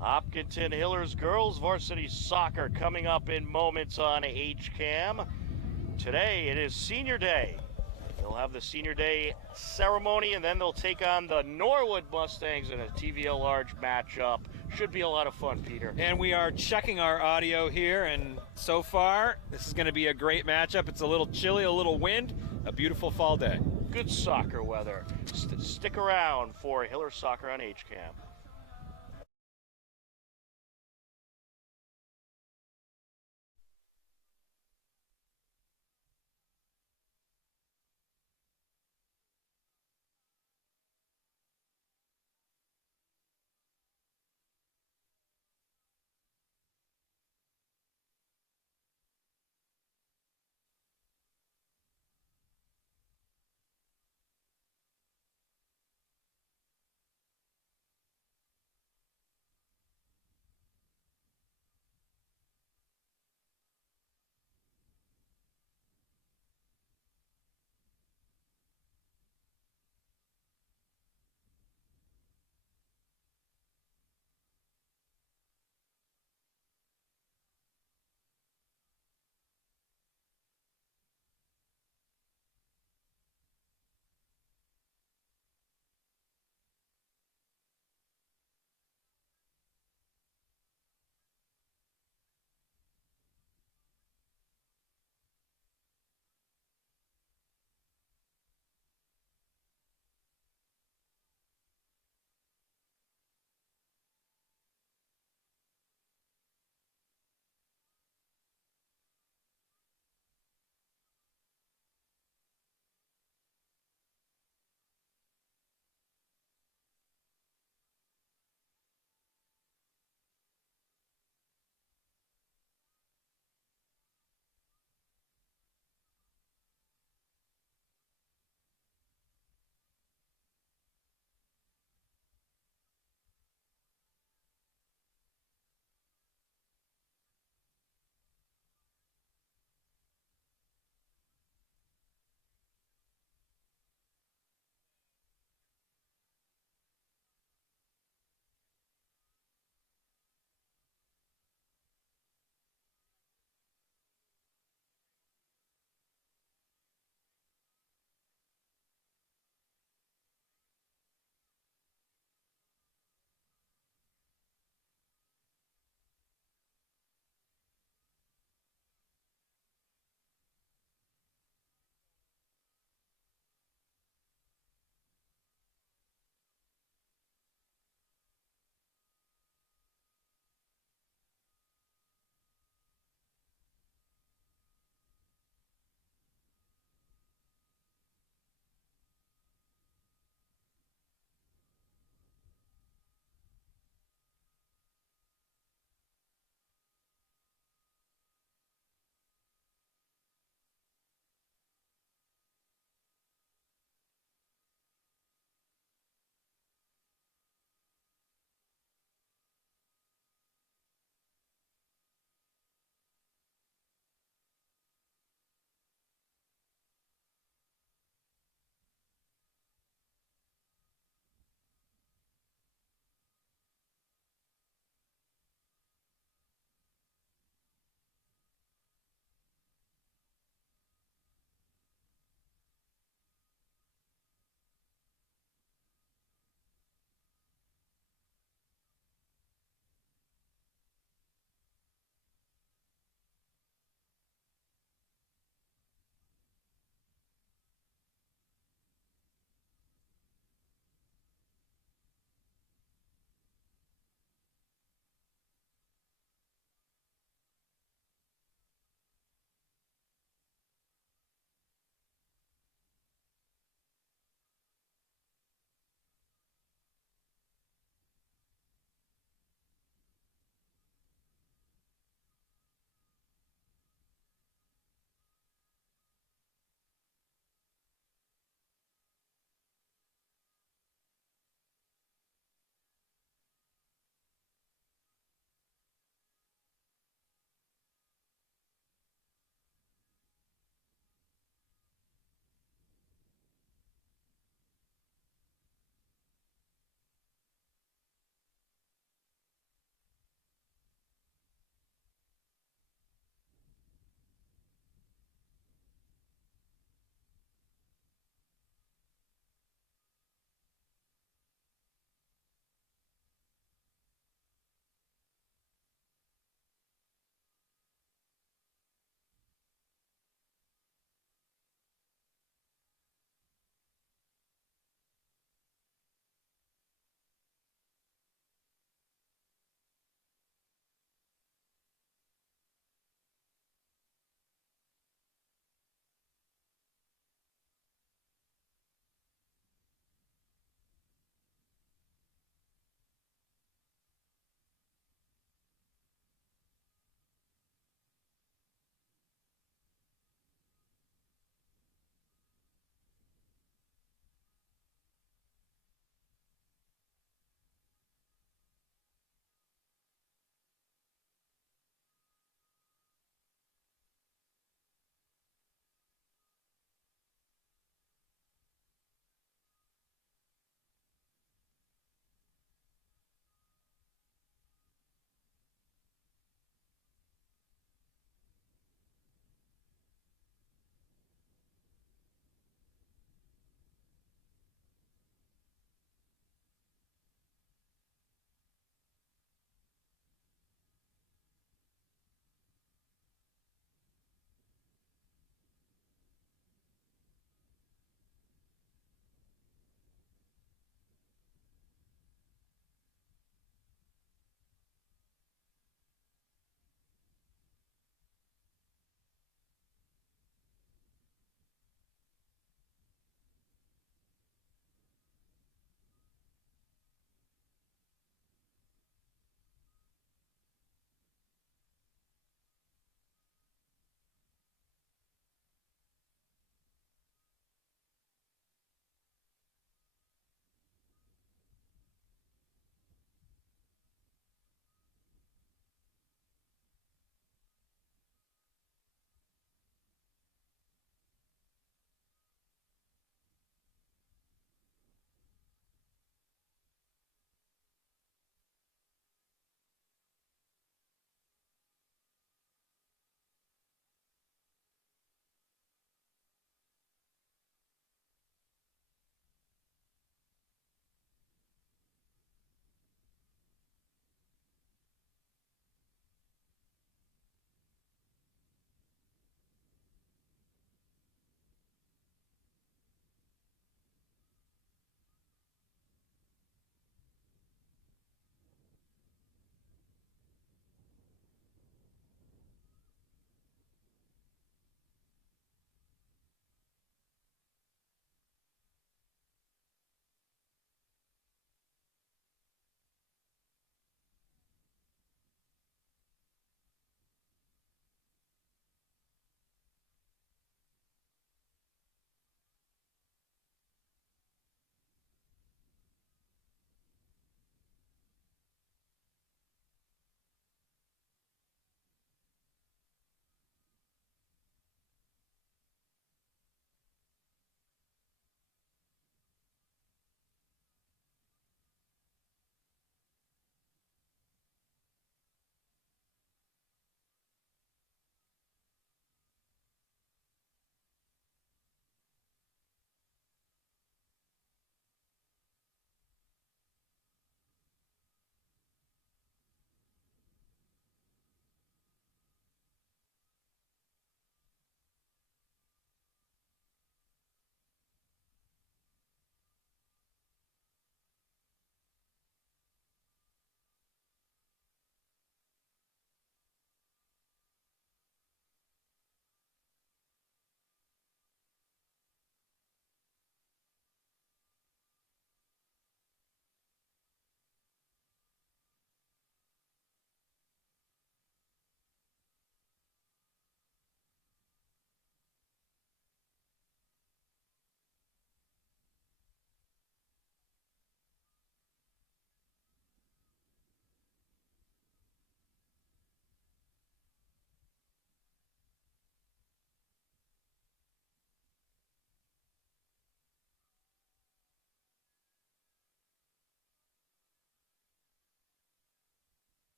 Hopkinton Hillers girls varsity soccer coming up in moments on HCAM. Today it is senior day. They'll have the senior day ceremony and then they'll take on the Norwood Mustangs in a TVL large matchup. Should be a lot of fun, Peter. And we are checking our audio here, and so far this is going to be a great matchup. It's a little chilly, a little wind, a beautiful fall day. Good soccer weather. Stick around for Hiller Soccer on HCAM.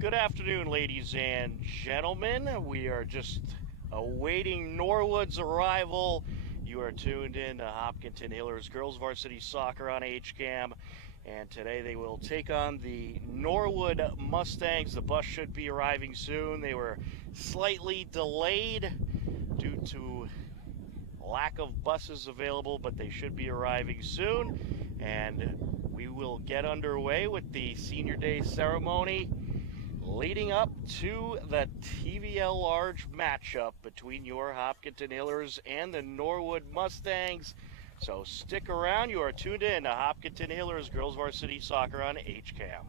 Good afternoon, ladies and gentlemen. We are just awaiting Norwood's arrival. You are tuned in to Hopkinton Hillers Girls Varsity Soccer on HCAM. And today they will take on the Norwood Mustangs. The bus should be arriving soon. They were slightly delayed due to lack of buses available, but they should be arriving soon. And we will get underway with the Senior Day ceremony leading up to the TVL Large matchup between your Hopkinton Hillers and the Norwood Mustangs. So stick around. You are tuned in to Hopkinton Hillers Girls Varsity Soccer on HCAM.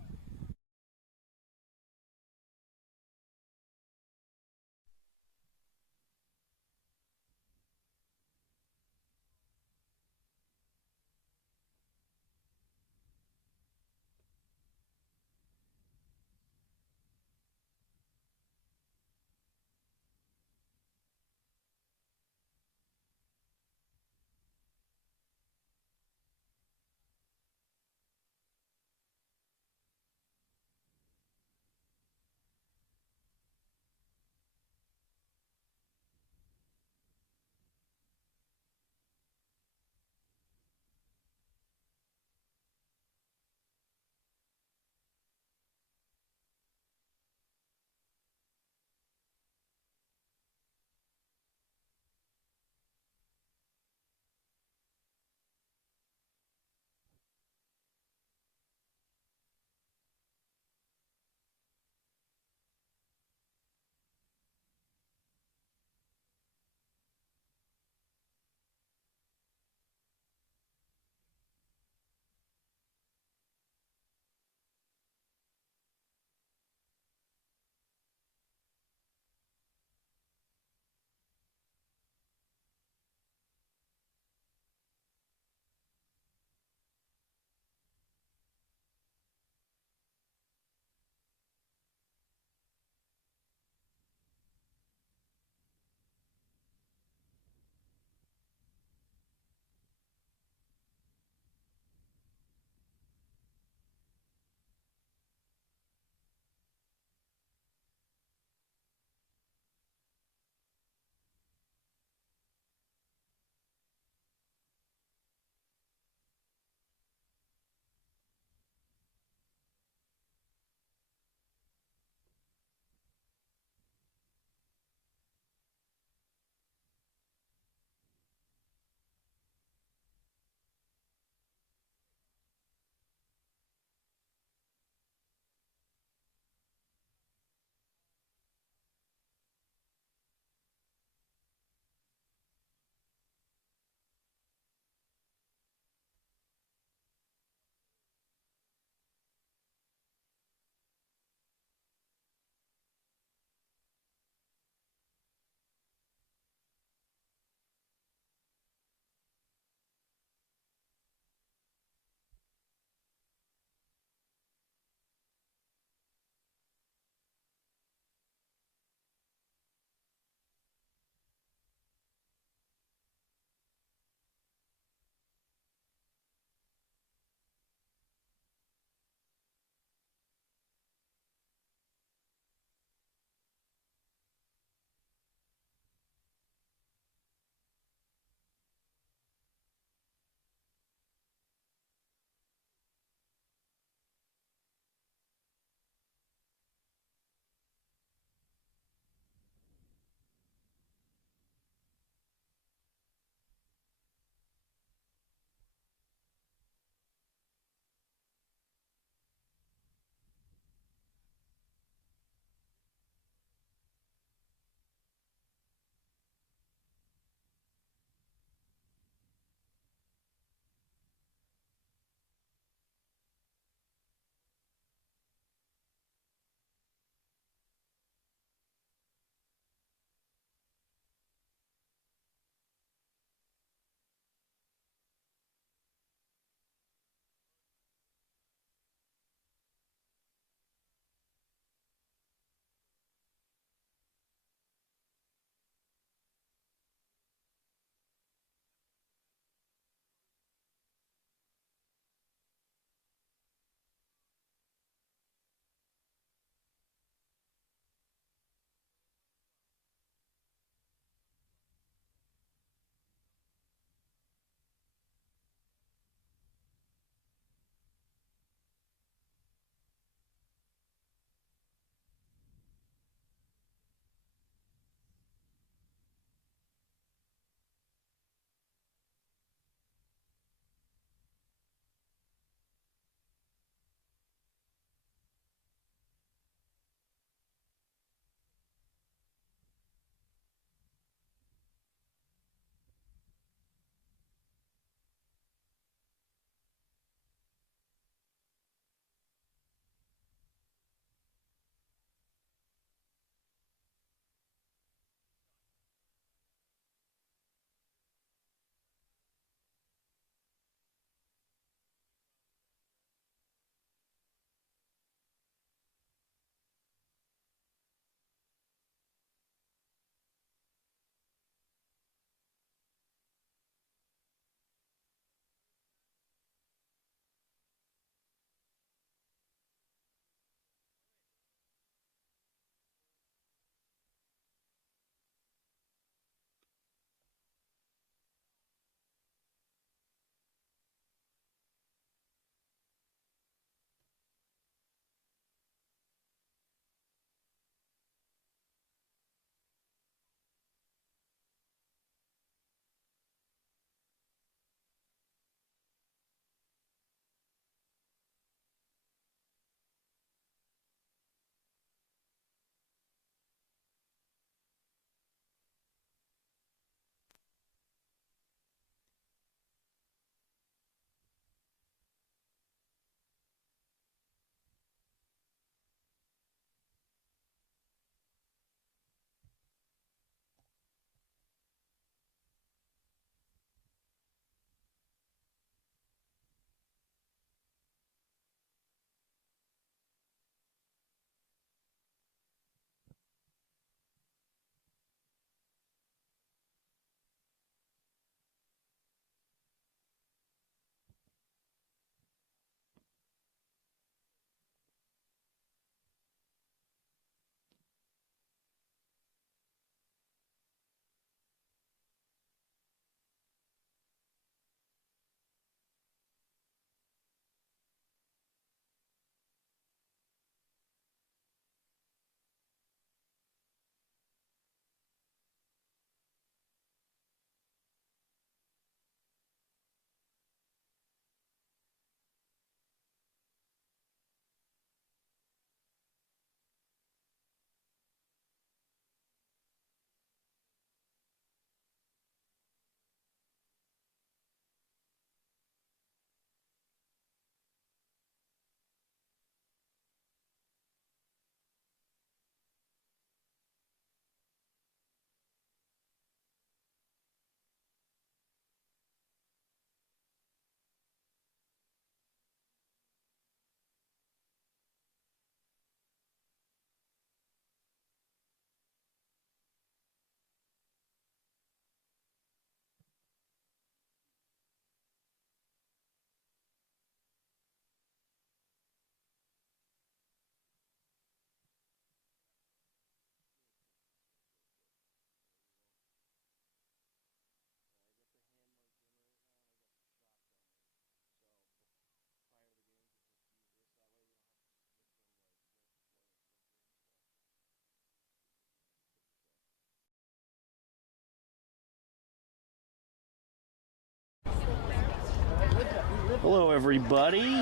Hello, everybody.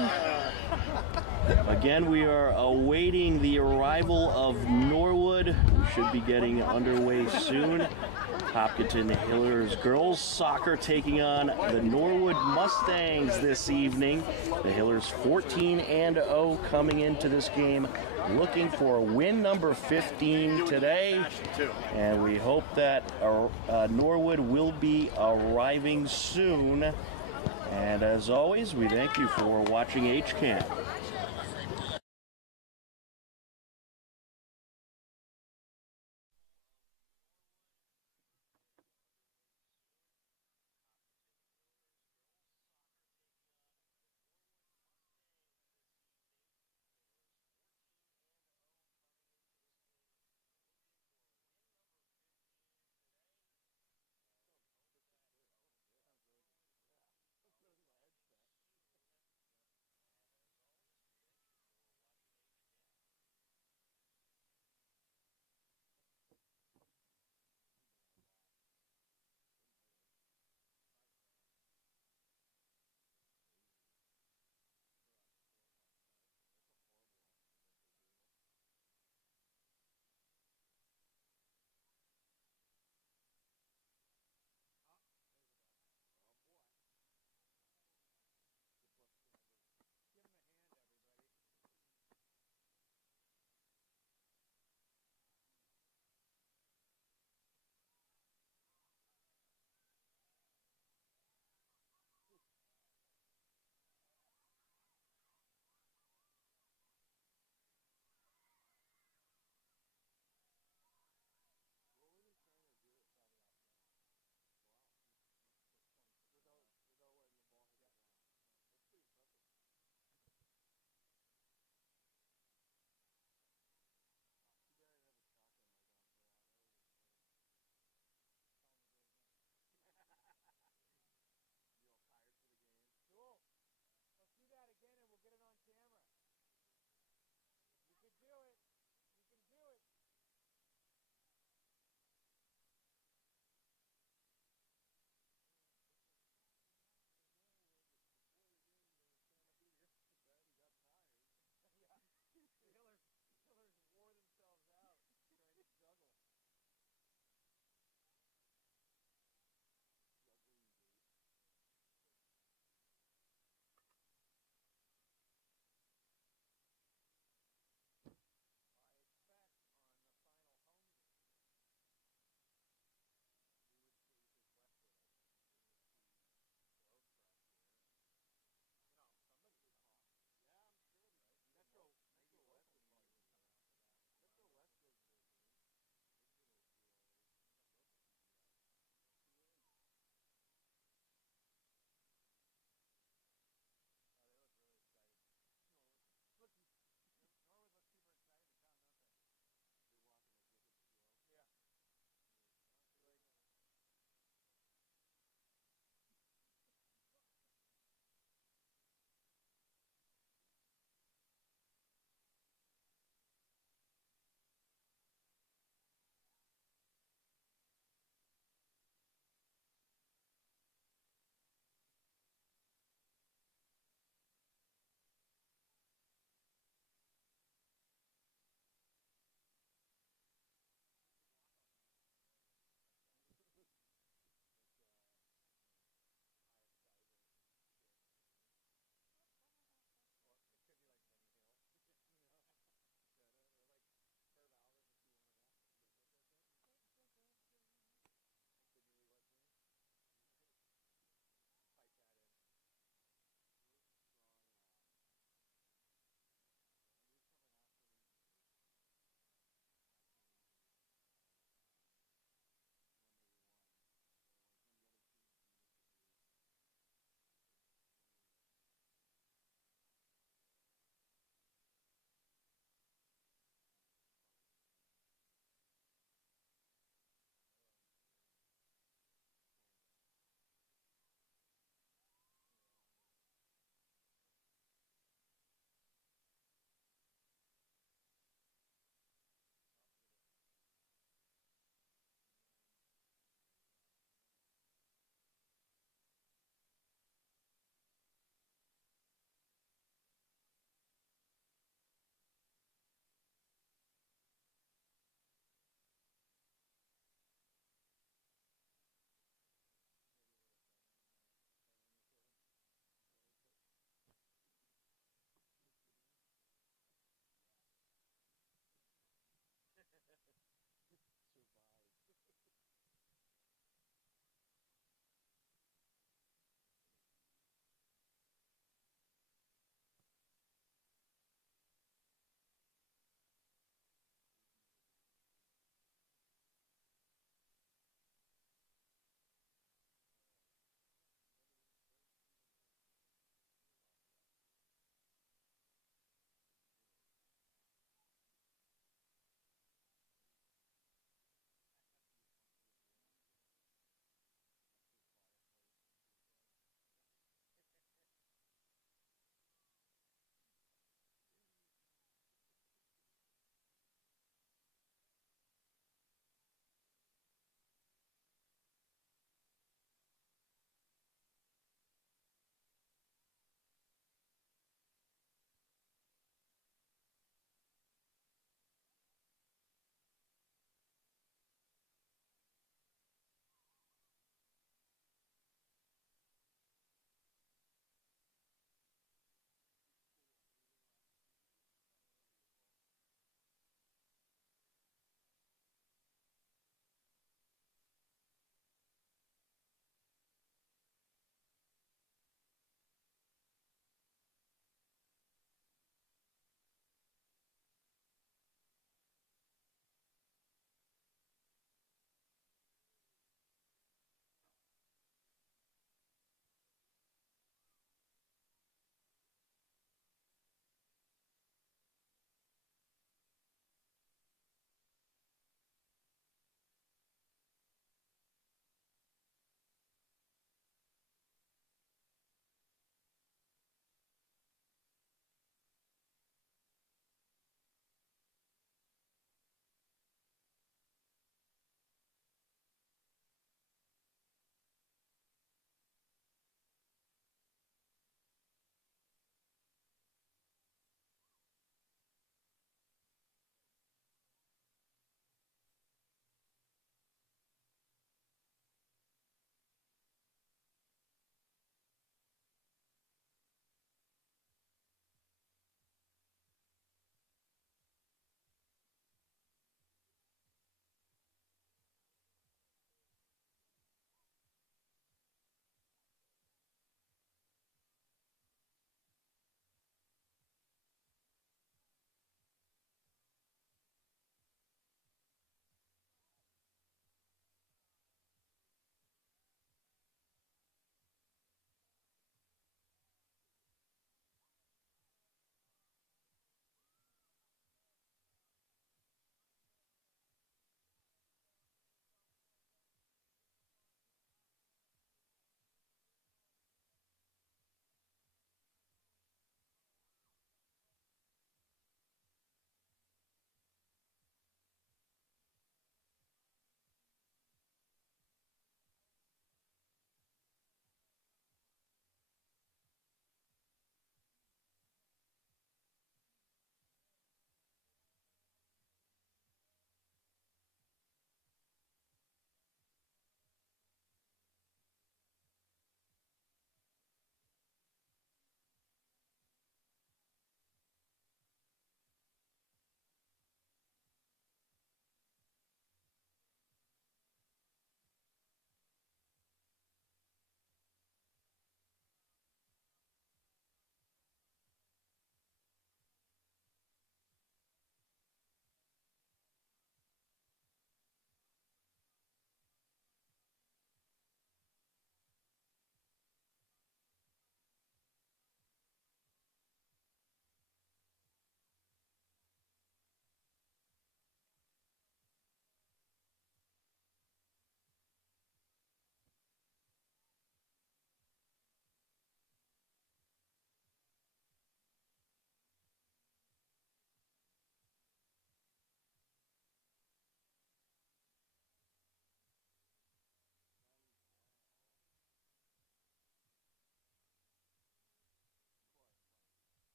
Again, we are awaiting the arrival of Norwood. We should be getting underway soon. Hopkinton Hillers girls soccer taking on the Norwood Mustangs this evening. The Hillers 14-0 coming into this game, looking for win number 15 today. And we hope that Norwood will be arriving soon. And as always, we thank you for watching HCAM.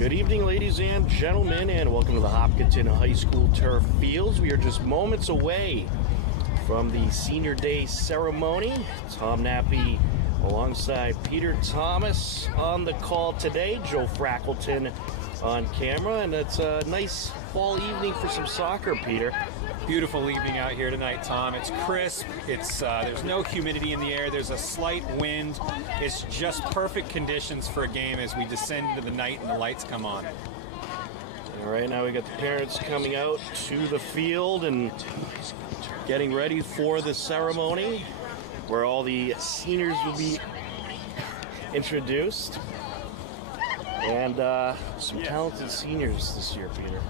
Good evening, ladies and gentlemen, and welcome to the Hopkinton High School turf fields. We are just moments away from the Senior Day ceremony. Tom Nappy alongside Peter Thomas on the call today. Joe Frackleton on camera, and it's a nice fall evening for some soccer, Peter. Beautiful evening out here tonight, Tom. It's crisp. There's no humidity in the air. There's a slight wind. It's just perfect conditions for a game as we descend into the night and the lights come on. All right, now we got the parents coming out to the field and getting ready for the ceremony where all the seniors will be introduced. And some talented seniors this year, Peter.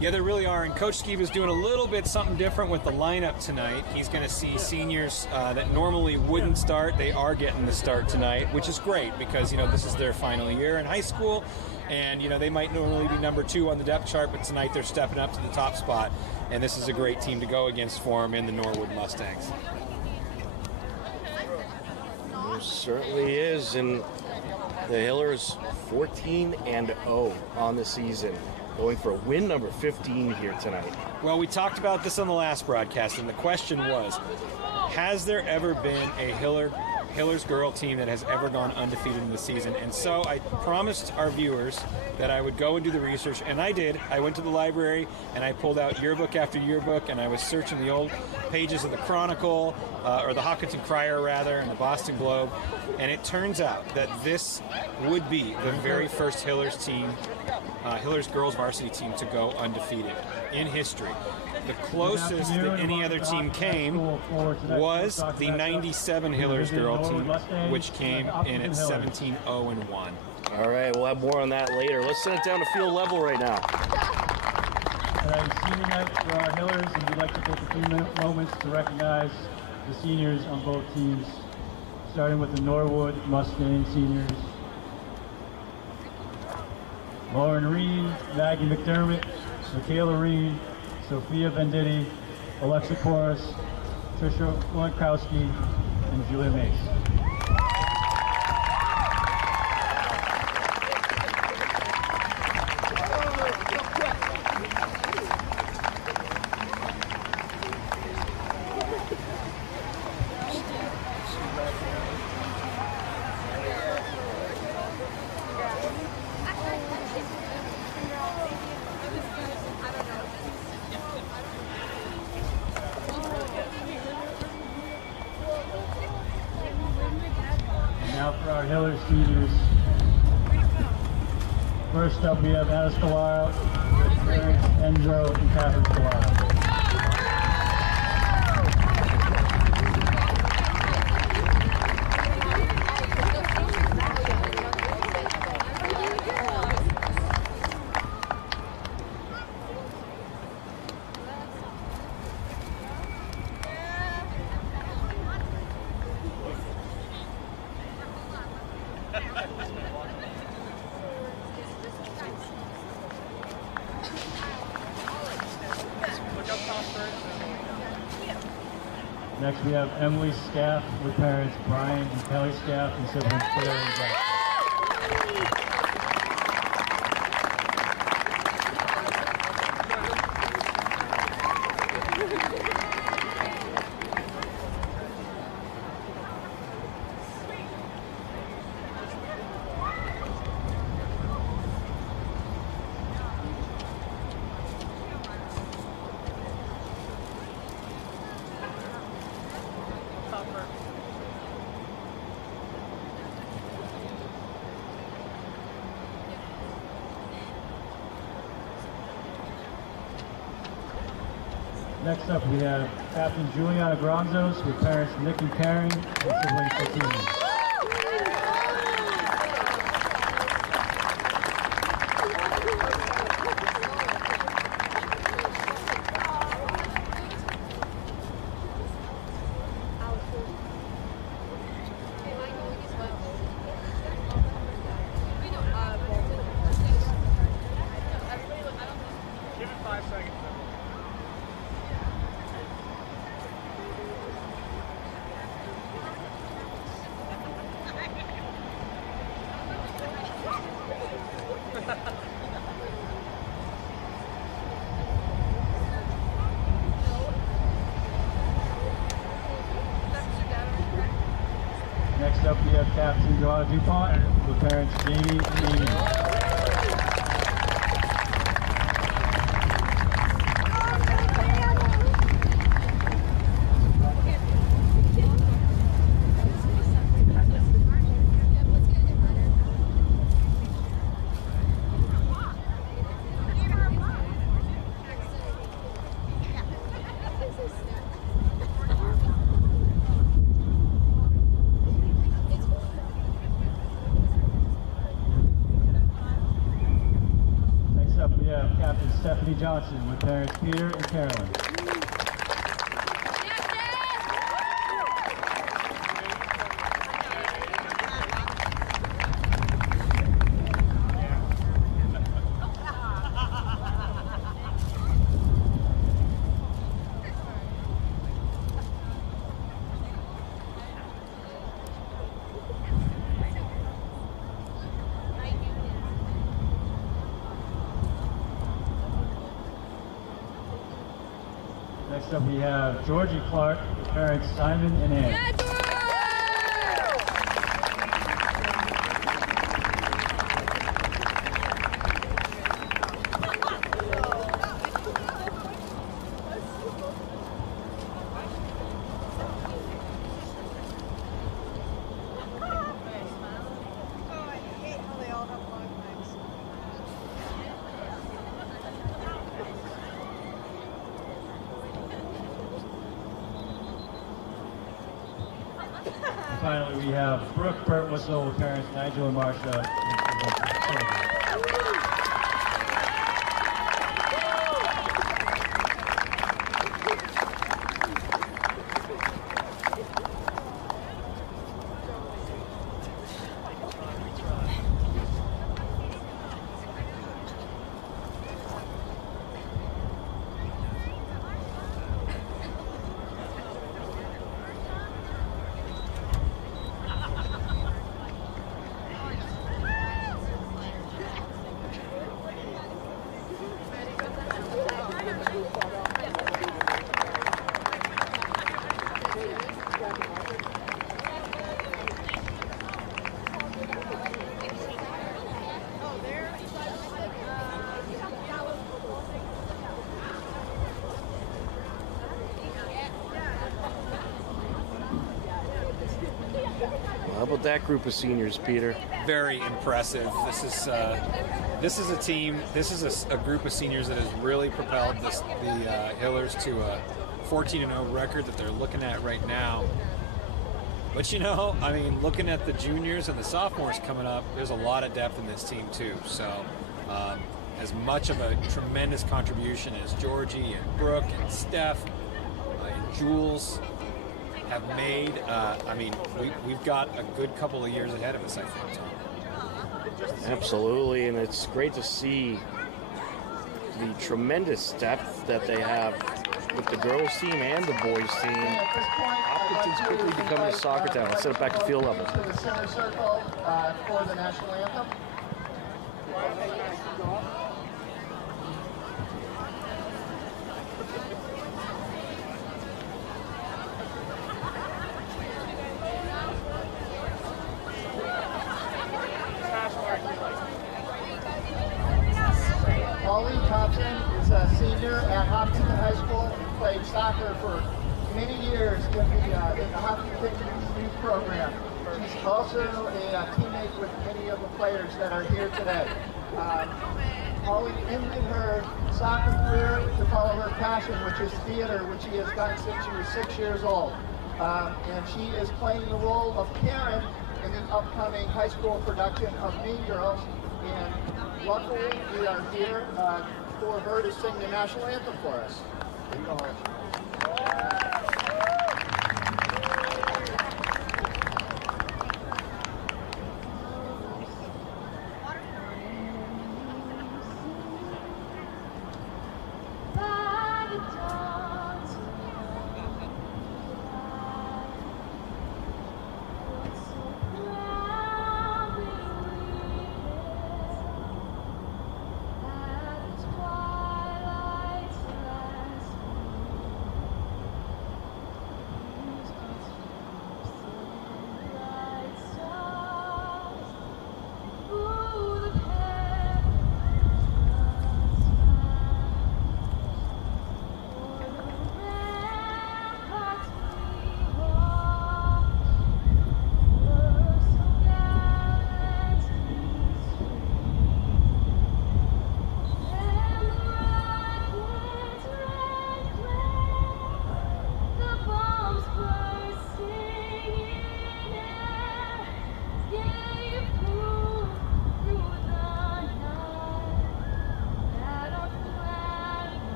Yeah, there really are, and Coach Skiba is doing a little bit something different with the lineup tonight. He's going to see seniors that normally wouldn't start. They are getting the start tonight, which is great because, this is their final year in high school, and, they might normally be number 2 on the depth chart, but tonight they're stepping up to the top spot, and this is a great team to go against for them in the Norwood Mustangs. It certainly is, and the Hillers 14-0 on the season, going for a win number 15 here tonight. Well, we talked about this on the last broadcast, and the question was, has there ever been a Hillers girl team that has ever gone undefeated in the season? And so I promised our viewers that I would go and do the research, and I did. I went to the library, and I pulled out yearbook after yearbook, and I was searching the old pages of the Chronicle, or the Hopkinton Crier, rather, and the Boston Globe, and it turns out that this would be the very first Hillers team, Hillers girls varsity team to go undefeated in history. The closest that any other team came was the 97 Hillers girl team, which came in at 17-0-1. All right, we'll have more on that later. Let's send it down to field level right now. Senior night for our Hillers, and we'd like to take a few moments to recognize the seniors on both teams, starting with the Norwood Mustang seniors. Lauren Reed, Maggie McDermott, Michaela Reed, Sophia Venditti, Alexa Porras, Trisha Lankowski, and Julia Mace. Now for our Hillers seniors. First up, we have Anna Scalaro, parents Enzo and Catherine Scalaro. Next, we have Emily Scaff with parents Brian and Kelly Scaff and siblings Claire and Jack. Next up, we have Captain Juliana Gronzos with parents Nick and Karen and siblings Fatima. have Captain Joanna DuPont with parents Jamie and Amy. Stephanie Johnson with parents Peter and Carolyn. Next up we have Georgie Clark, parents Simon and Ann. Yeah, Finally, we have Brooke Burtwhistle with parents Nigel and Marsha. How about that group of seniors, Peter? Very impressive. This is a team. This is a group of seniors that has really propelled the Hillers to a 14-0 record that they're looking at right now. But you know, I mean, looking at the juniors and the sophomores coming up, there's a lot of depth in this team too. So, as much of a tremendous contribution as Georgie and Brooke and Steph and Jules have made, I mean, we've got a good couple of years ahead of us, I think, Tom. Absolutely, and it's great to see the tremendous depth that they have with the girls team and the boys team. Hopkinton's quickly becoming a soccer town. Let's set it back to field level. To the center circle for the national anthem. Is a senior at Hopkinton High School and played soccer for many years in the Hopkinton Youth Program. She's also a teammate with many of the players that are here today. Holly ended her soccer career to follow her passion, which is theater, which she has done since she was 6 years old. And she is playing the role of Karen in the upcoming high school production of Mean Girls. And luckily, we are here for her to sing the national anthem for us.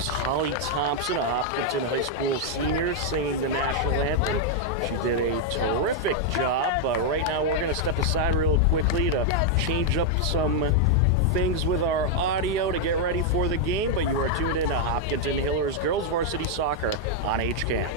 was Holly Thompson, a Hopkinton High School senior, singing the national anthem. She did a terrific job. Right now we're going to step aside real quickly to change up some things with our audio to get ready for the game, but you are tuned in to Hopkinton Hillers Girls Varsity Soccer on HCAM.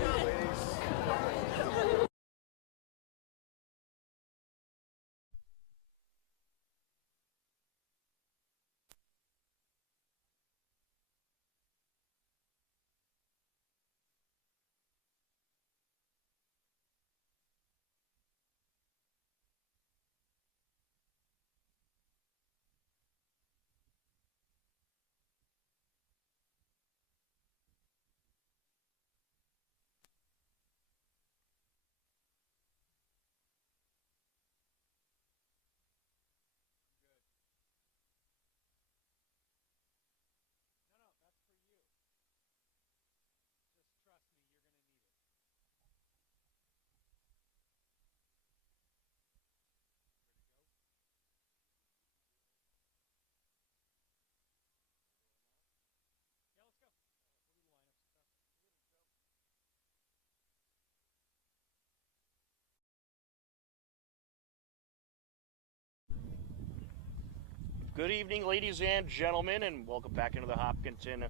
Good evening, ladies and gentlemen, and welcome back into the Hopkinton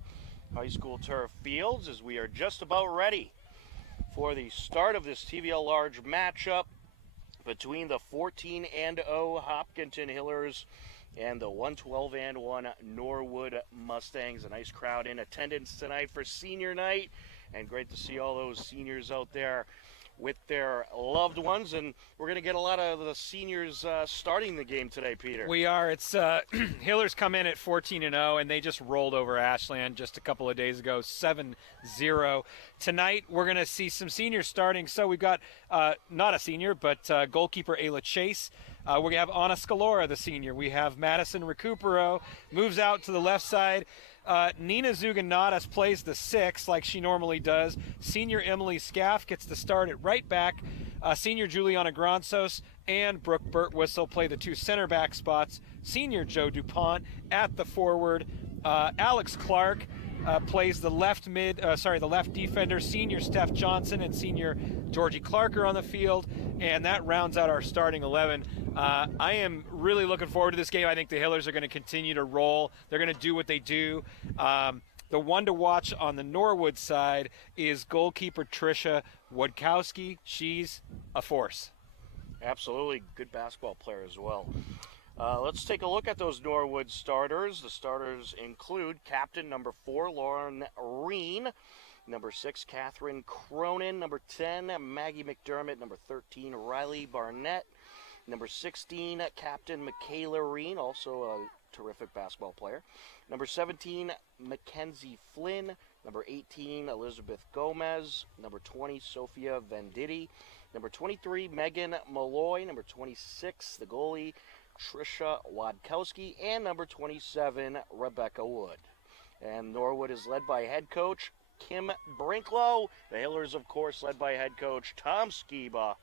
High School turf fields as we are just about ready for the start of this TVL Large matchup between the 14-0 Hopkinton Hillers and the 112-1 Norwood Mustangs. A nice crowd in attendance tonight for senior night, and great to see all those seniors out there with their loved ones, and we're going to get a lot of the seniors starting the game today, Peter. We are. It's Hillers come in at 14-0, and they just rolled over Ashland just a couple of days ago, 7-0. Tonight, we're going to see some seniors starting. So we've got not a senior, but goalkeeper Ayla Chase. We're going to have Anna Scalora, the senior. We have Madison Recupero, moves out to the left side. Nina Zuganatas plays the 6 like she normally does. Senior Emily Scaff gets the start at right back. Senior Juliana Gransos and Brooke Burtwhistle play the 2 center back spots. Senior Joe DuPont at the forward. Alex Clark plays the left defender. Senior Steph Johnson and senior Georgie Clark are on the field, and that rounds out our starting 11. I am really looking forward to this game. I think the Hillers are going to continue to roll. They're going to do what they do. The one to watch on the Norwood side is goalkeeper Trisha Wodkowski. She's a force. Absolutely. Good basketball player as well. Let's take a look at those Norwood starters. The starters include captain number 4, Lauren Reen, number 6, Catherine Cronin, number 10, Maggie McDermott, number 13, Riley Barnett, number 16, Captain Michaela Reen, also a terrific basketball player, number 17, Mackenzie Flynn, number 18, Elizabeth Gomez, number 20, Sophia Venditti, number 23, Megan Malloy, number 26, the goalie, Trisha Wodkowski, and number 27, Rebecca Wood. And Norwood is led by head coach Kim Brinklow. The Hillers, of course, led by head coach Tom Skiba,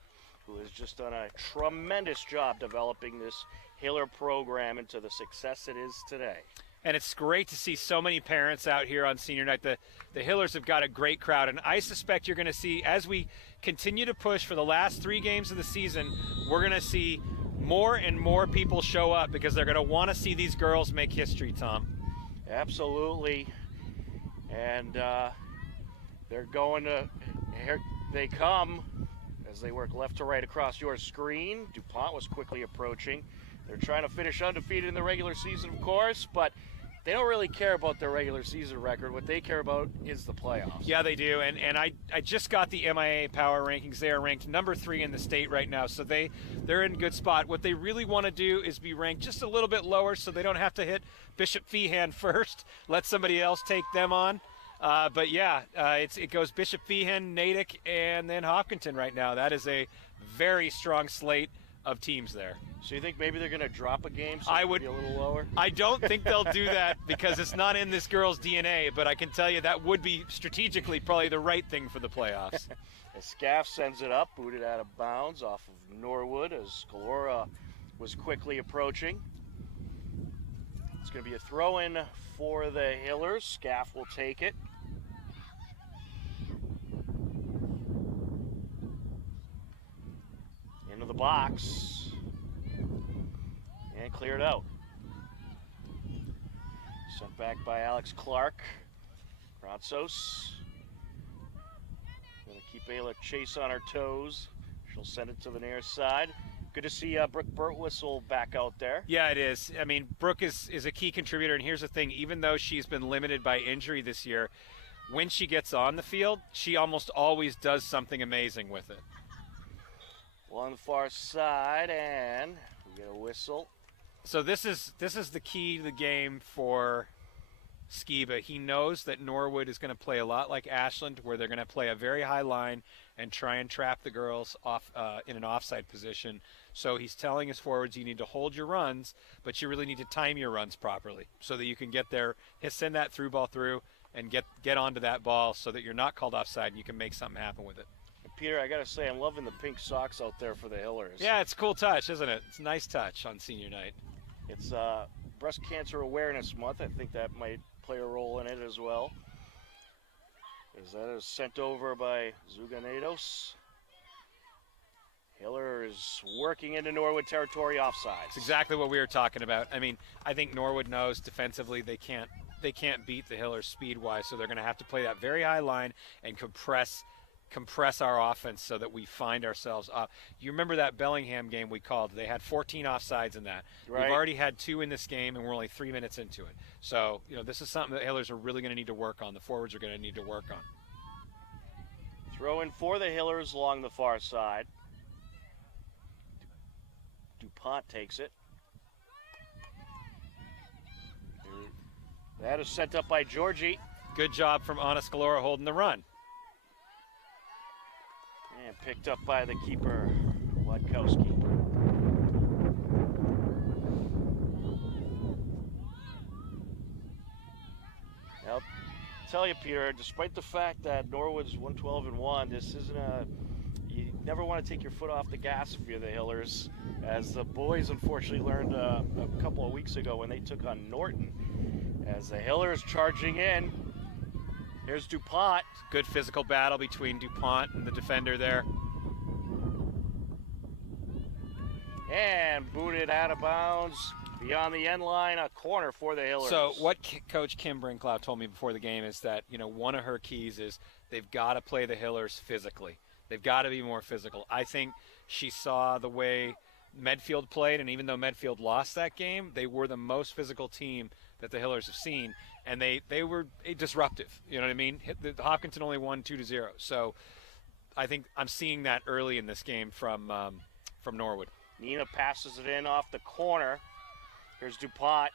who has just done a tremendous job developing this Hiller program into the success it is today. And it's great to see so many parents out here on senior night. The Hillers have got a great crowd, and I suspect you're going to see, as we continue to push for the last 3 games of the season, we're going to see more and more people show up because they're going to want to see these girls make history, Tom. Absolutely. And they're going to, here they come as they work left to right across your screen. DuPont was quickly approaching. They're trying to finish undefeated in the regular season, of course, but they don't really care about their regular season record. What they care about is the playoffs. Yeah, they do. And I just got the MIA power rankings. They are ranked number 3 in the state right now, so they're in a good spot. What they really want to do is be ranked just a little bit lower so they don't have to hit Bishop Feehan first. Let somebody else take them on. But yeah, it goes Bishop Feehan, Natick, and then Hopkinton right now. That is a very strong slate of teams there. So you think maybe they're going to drop a game so be a little lower? I don't think they'll do that because it's not in this girl's DNA, but I can tell you that would be strategically probably the right thing for the playoffs. As Scaff sends it up, booted out of bounds off of Norwood as Scalora was quickly approaching. It's going to be a throw-in for the Hillers. Scaff will take it. Into the box. And cleared out. Sent back by Alex Clark. Granzos. Going to keep Ayla Chase on her toes. She'll send it to the near side. Good to see Brooke Burtwhistle back out there. Yeah, it is. I mean, Brooke is a key contributor, and here's the thing. Even though she's been limited by injury this year, when she gets on the field, she almost always does something amazing with it. Along the far side, and we get a whistle. So this is the key to the game for Skiba. He knows that Norwood is going to play a lot like Ashland, where they're going to play a very high line and try and trap the girls off in an offside position. So he's telling his forwards, you need to hold your runs, but you really need to time your runs properly so that you can get there, send that through ball through, and get onto that ball so that you're not called offside and you can make something happen with it. Peter, I got to say, I'm loving the pink socks out there for the Hillers. Yeah, it's a cool touch, isn't it? It's a nice touch on senior night. It's Breast Cancer Awareness Month. I think that might play a role in it as well. As that is sent over by Zuganedos. Hiller is working into Norwood territory offside. It's exactly what we were talking about. I mean, I think Norwood knows defensively they can't beat the Hillers speed-wise, so they're going to have to play that very high line and compress our offense so that we find ourselves up. You remember that Bellingham game we called? They had 14 offsides in that. Right. We've already had 2 in this game, and we're only 3 minutes into it. So, this is something that Hillers are really going to need to work on. The forwards are going to need to work on. Throw in for the Hillers along the far side. DuPont takes it. That is sent up by Georgie. Good job from Anna Scalora holding the run. And picked up by the keeper, Wadkowski. I'll tell you, Peter, despite the fact that Norwood's 112-1, this isn't you never want to take your foot off the gas if you're the Hillers, as the boys unfortunately learned a couple of weeks ago when they took on Norton. As the Hillers charging in, here's DuPont. Good physical battle between DuPont and the defender there. And booted out of bounds beyond the end line, a corner for the Hillers. So what Coach Kim Brinklow told me before the game is that, one of her keys is they've got to play the Hillers physically. They've got to be more physical. I think she saw the way Medfield played, and even though Medfield lost that game, they were the most physical team that the Hillers have seen, and they were disruptive. You know what I mean? Hopkinton only won 2-0. So I think I'm seeing that early in this game from Norwood. Nina passes it in off the corner. Here's DuPont.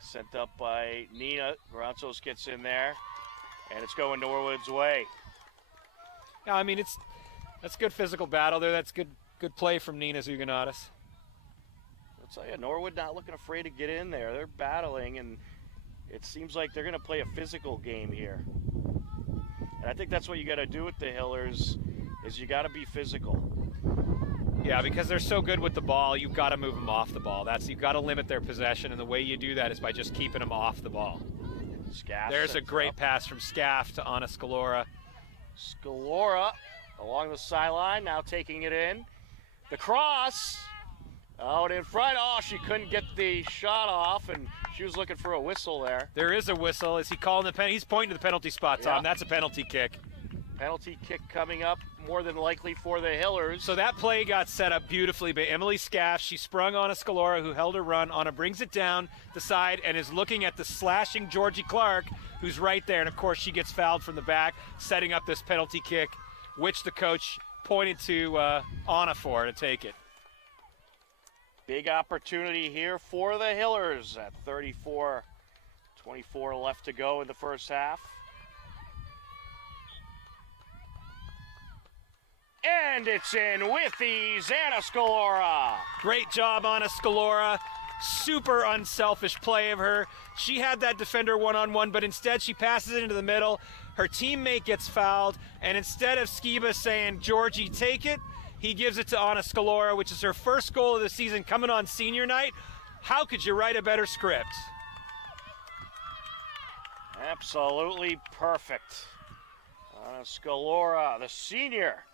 Sent up by Nina. Granzos gets in there, and it's going Norwood's way. Yeah, I mean, that's good physical battle there. That's good play from Nina Zuganadis. I'll tell you, Norwood not looking afraid to get in there. They're battling, and it seems like they're going to play a physical game here. And I think that's what you got to do with the Hillers, is you got to be physical. Yeah, because they're so good with the ball, you've got to move them off the ball. You've got to limit their possession, and the way you do that is by just keeping them off the ball. Scaff. There's a great pass from Scaff to Anna Scalora. Scalora along the sideline, now taking it in. The cross out in front. Oh, she couldn't get the shot off, and she was looking for a whistle there. There is a whistle. Is he calling the penalty? He's pointing to the penalty spot, Tom. Yeah. That's a penalty kick. Penalty kick coming up, more than likely for the Hillers. So that play got set up beautifully by Emily Scaff. She sprung on a Scalora who held her run. Anna brings it down the side and is looking at the slashing Georgie Clark, who's right there. And, of course, she gets fouled from the back, setting up this penalty kick, which the coach pointed to Anna for to take it. Big opportunity here for the Hillers at 34-24 left to go in the first half. And it's in with ease, Anna Scalora. Great job, Anna Scalora. Super unselfish play of her. She had that defender one-on-one, but instead she passes it into the middle. Her teammate gets fouled, and instead of Skiba saying, Georgie, take it, He gives it to Anna Scalora, which is her first goal of the season coming on senior night. How could you write a better script? Absolutely perfect. Anna Scalora, the senior,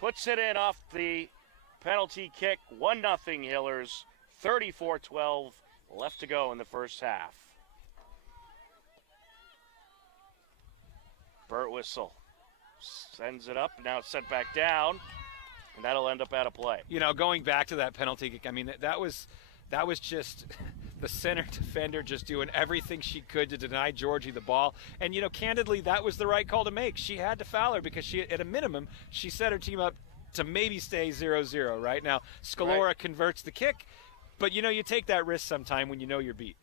puts it in off the penalty kick. 1-0 Hillers, 34-12 left to go in the first half. Birtwistle sends it up. Now it's sent back down, and that'll end up out of play. You know, going back to that penalty kick, I mean, that was just the center defender just doing everything she could to deny Georgie the ball. And, you know, candidly, that was the right call to make. She had to foul her because she, at a minimum, she set her team up to maybe stay 0-0, right? Now, Scalora converts the kick, but, you know, you take that risk sometime when you know you're beat.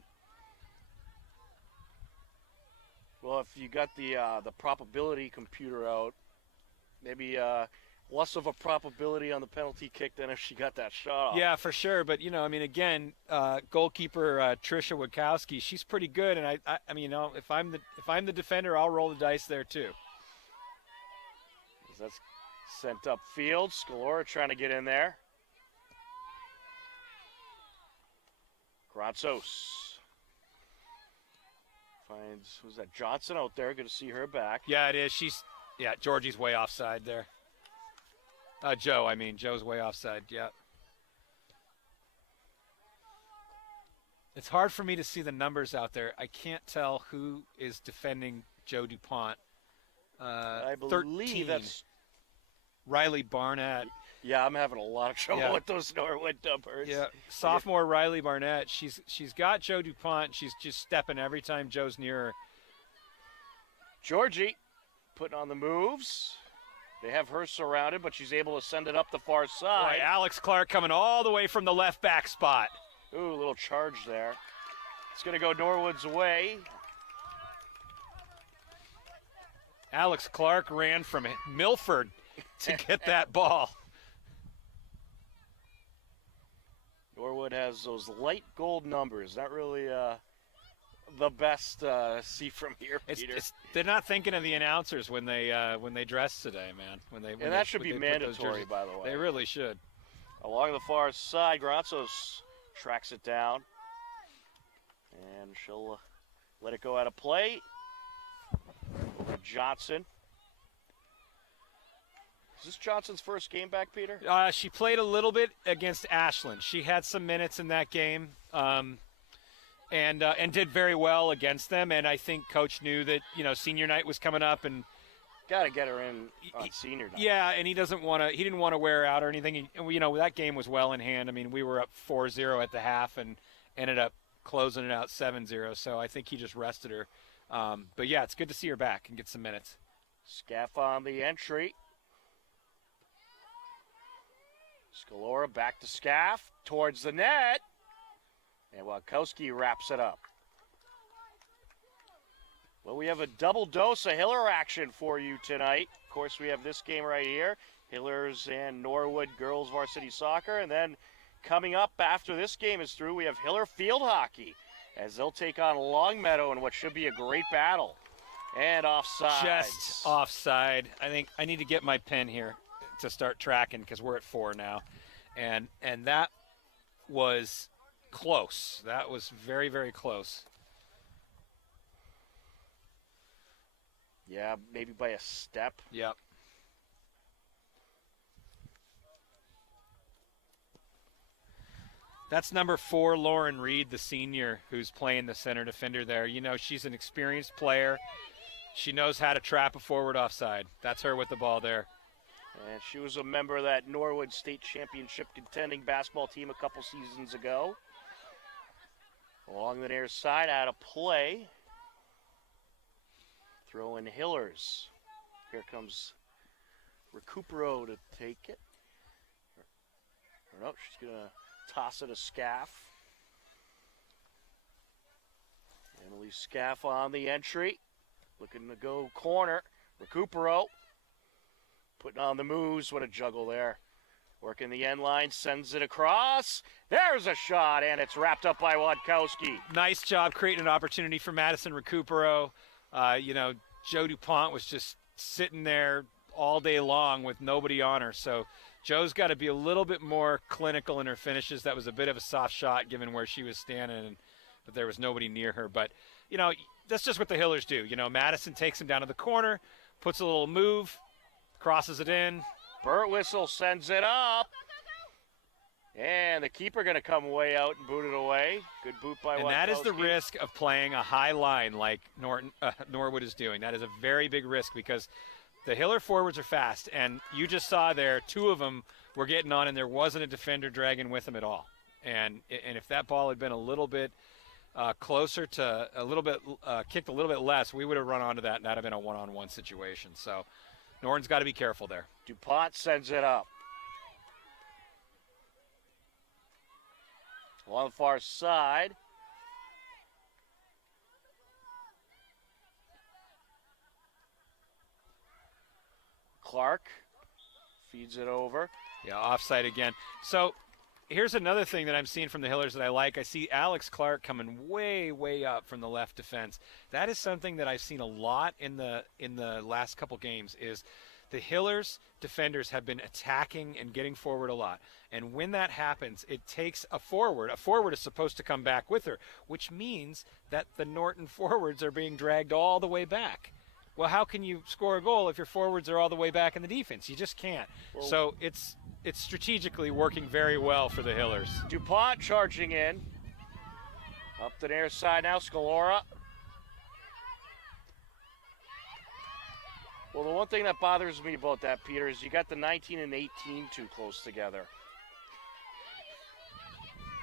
Well, if you got the probability computer out, maybe less of a probability on the penalty kick than if she got that shot off. Yeah, for sure. But, you know, I mean, again, goalkeeper Trisha Wachowski, she's pretty good. And I mean, you know, if I'm the defender, I'll roll the dice there too. That's sent up field. Scalora trying to get in there. Gratsos finds, who's that, Johnson out there. Good to see her back. Yeah, it is. Georgie's way offside there. Joe's way offside, yeah. It's hard for me to see the numbers out there. I can't tell who is defending Joe DuPont. I believe 13. That's... Riley Barnett. Yeah, I'm having a lot of trouble with those Norwood numbers. Yeah, sophomore Riley Barnett. She's got Joe DuPont. She's just stepping every time Joe's near her. Georgie putting on the moves. They have her surrounded, but she's able to send it up the far side. Boy, Alex Clark coming all the way from the left back spot. Ooh, a little charge there. It's going to go Norwood's way. Alex Clark ran from Milford to get that ball. Norwood has those light gold numbers. Not really the best see from here, Peter. They're not thinking of the announcers when they dress today, man. And that should be mandatory, by the way. They really should. Along the far side, Gratsos tracks it down. And she'll let it go out of play. Over to Johnson. Is this Johnson's first game back, Peter? She played a little bit against Ashland. She had some minutes in that game, and did very well against them. And I think Coach knew that, you know, senior night was coming up, and got to get her in on senior night. Yeah, and he didn't want to wear out or anything. You know, that game was well in hand. I mean, we were up 4-0 at the half and ended up closing it out 7-0. So I think he just rested her. But yeah, it's good to see her back and get some minutes. Scaff on the entry. Scalora back to Scaff, towards the net, and Wachowski wraps it up. Well, we have a double dose of Hiller action for you tonight. Of course, we have this game right here, Hillers and Norwood girls varsity soccer, and then coming up after this game is through, we have Hiller field hockey, as they'll take on Longmeadow in what should be a great battle. And offside. Just offside. I think I need to get my pen here to start tracking because we're at 4 now, and that was close. That was very, very close. Yeah, maybe by a step. Yep. That's number 4, Lauren Reed, the senior, who's playing the center defender there. You know, she's an experienced player. She knows how to trap a forward offside. That's her with the ball there. And she was a member of that Norwood State Championship contending basketball team a couple seasons ago. Along the near side, out of play. Throw in Hillers. Here comes Recupero to take it. Or no, she's going to toss it to Scaff. Emily Scaff on the entry. Looking to go corner. Recupero. Putting on the moves. What a juggle there. Working the end line. Sends it across. There's a shot, and it's wrapped up by Wachowski. Nice job creating an opportunity for Madison Recupero. You know, Joe DuPont was just sitting there all day long with nobody on her. So Joe's got to be a little bit more clinical in her finishes. That was a bit of a soft shot given where she was standing, but there was nobody near her. But, that's just what the Hillers do. Madison takes him down to the corner, puts a little move, crosses it in. Burt Whistle sends it up. And the keeper going to come way out and boot it away. Good boot by Watkowski. And that is the risk of playing a high line like Norwood is doing. That is a very big risk because the Hiller forwards are fast. And you just saw there, 2 of them were getting on, and there wasn't a defender dragging with them at all. And if that ball had been a little bit closer to kicked a little bit less, we would have run onto that, and that would have been a one-on-one situation. So Norton's got to be careful there. DuPont sends it up. Along the far side. Clark feeds it over. Yeah, offside again. So here's another thing that I'm seeing from the Hillers that I like. I see Alex Clark coming way, way up from the left defense. That is something that I've seen a lot in the last couple games is the Hillers defenders have been attacking and getting forward a lot. And when that happens, it takes a forward. A forward is supposed to come back with her, which means that the Norton forwards are being dragged all the way back. Well, how can you score a goal if your forwards are all the way back in the defense? You just can't. Well, so it's strategically working very well for the Hillers. DuPont charging in. Up the near side now, Scalora. Well, the one thing that bothers me about that, Peter, is you got the 19 and 18 too close together.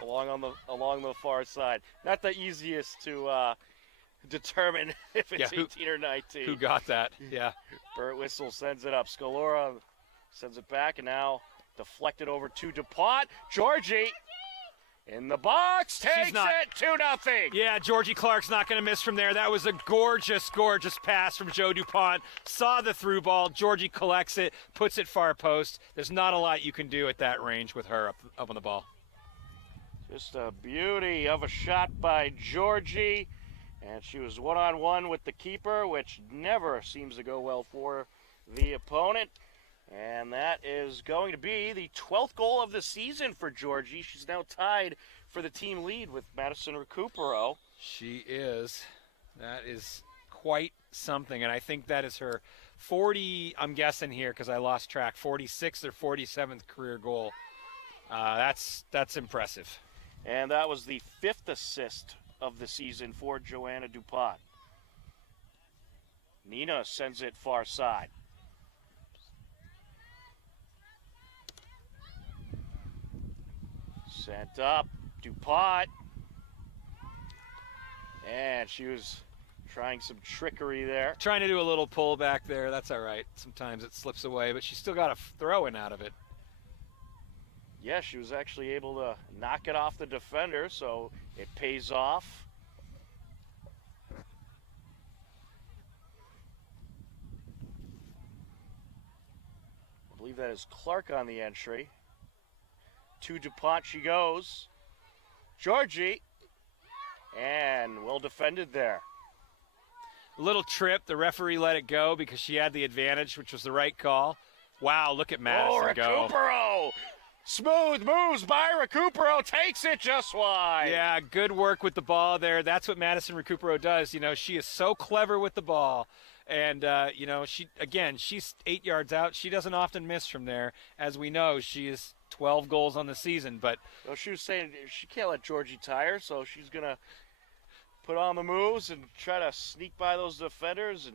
Along the far side. Not the easiest to determine if it's 18 or 19. Who got that? Yeah. Burt Whistle sends it up. Scalora sends it back, and now deflected over to DuPont. Georgie in the box, takes it 2-0. Yeah, Georgie Clark's not going to miss from there. That was a gorgeous, gorgeous pass from Joe DuPont. Saw the through ball. Georgie collects it, puts it far post. There's not a lot you can do at that range with her up on the ball. Just a beauty of a shot by Georgie. And she was one-on-one with the keeper, which never seems to go well for the opponent. And that is going to be the 12th goal of the season for Georgie. She's now tied for the team lead with Madison Recupero. She is. That is quite something. And I think that is her 40, I'm guessing here because I lost track, 46th or 47th career goal. That's impressive. And that was the 5th assist of the season for Joanna DuPont. Nina sends it far side. Sent up, DuPont. And she was trying some trickery there. Trying to do a little pull back there. That's all right. Sometimes it slips away, but she's still got a throw-in out of it. Yeah, she was actually able to knock it off the defender, so it pays off. I believe that is Clark on the entry. To DuPont she goes. Georgie. And well defended there. A little trip. The referee let it go because she had the advantage, which was the right call. Wow, look at Madison go. Recupero! Smooth moves by Recupero. Takes it just wide. Yeah, good work with the ball there. That's what Madison Recupero does. You know, she is so clever with the ball. And, she's 8 yards out. She doesn't often miss from there. As we know, she is 12 goals on the season. But well, she was saying she can't let Georgie tire, so she's going to put on the moves and try to sneak by those defenders and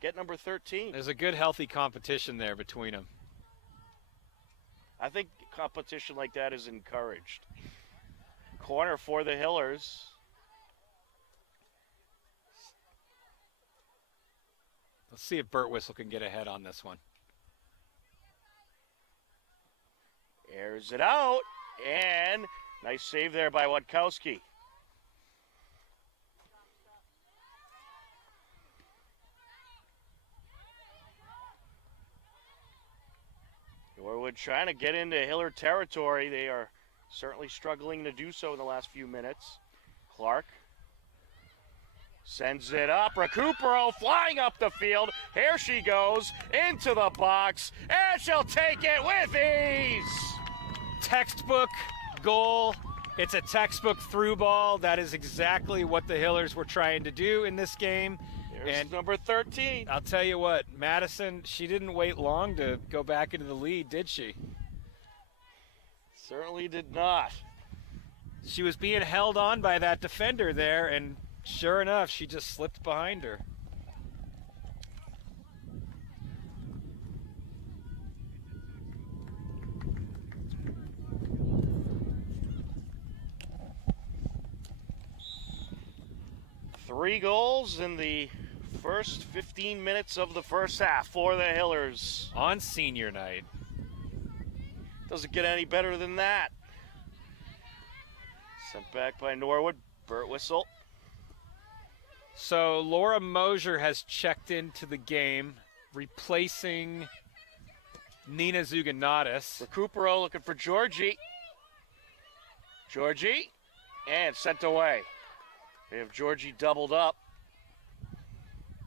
get number 13. There's a good, healthy competition there between them. I think competition like that is encouraged. Corner for the Hillers. Let's see if Burt Whistle can get ahead on this one. Airs it out, and nice save there by Watkowski. Norwood trying to get into Hiller territory. They are certainly struggling to do so in the last few minutes. Clark Sends it up. Recupero flying up the field. Here she goes into the box, and she'll take it with ease. Textbook goal. It's a textbook through ball. That is exactly what the Hillers were trying to do in this game. Here's And number 13. I'll tell you what, Madison, she didn't wait long to go back into the lead, did she? Certainly did not. She was being held on by that defender there, and sure enough, she just slipped behind her. Three goals in the first 15 minutes of the first half for the Hillers. On senior night. Doesn't get any better than that. Sent back by Norwood. Burt Whistle. So Laura Mosier has checked into the game, replacing Nina Zuganatis. Recupero looking for Georgie. Georgie. And sent away. They have Georgie doubled up,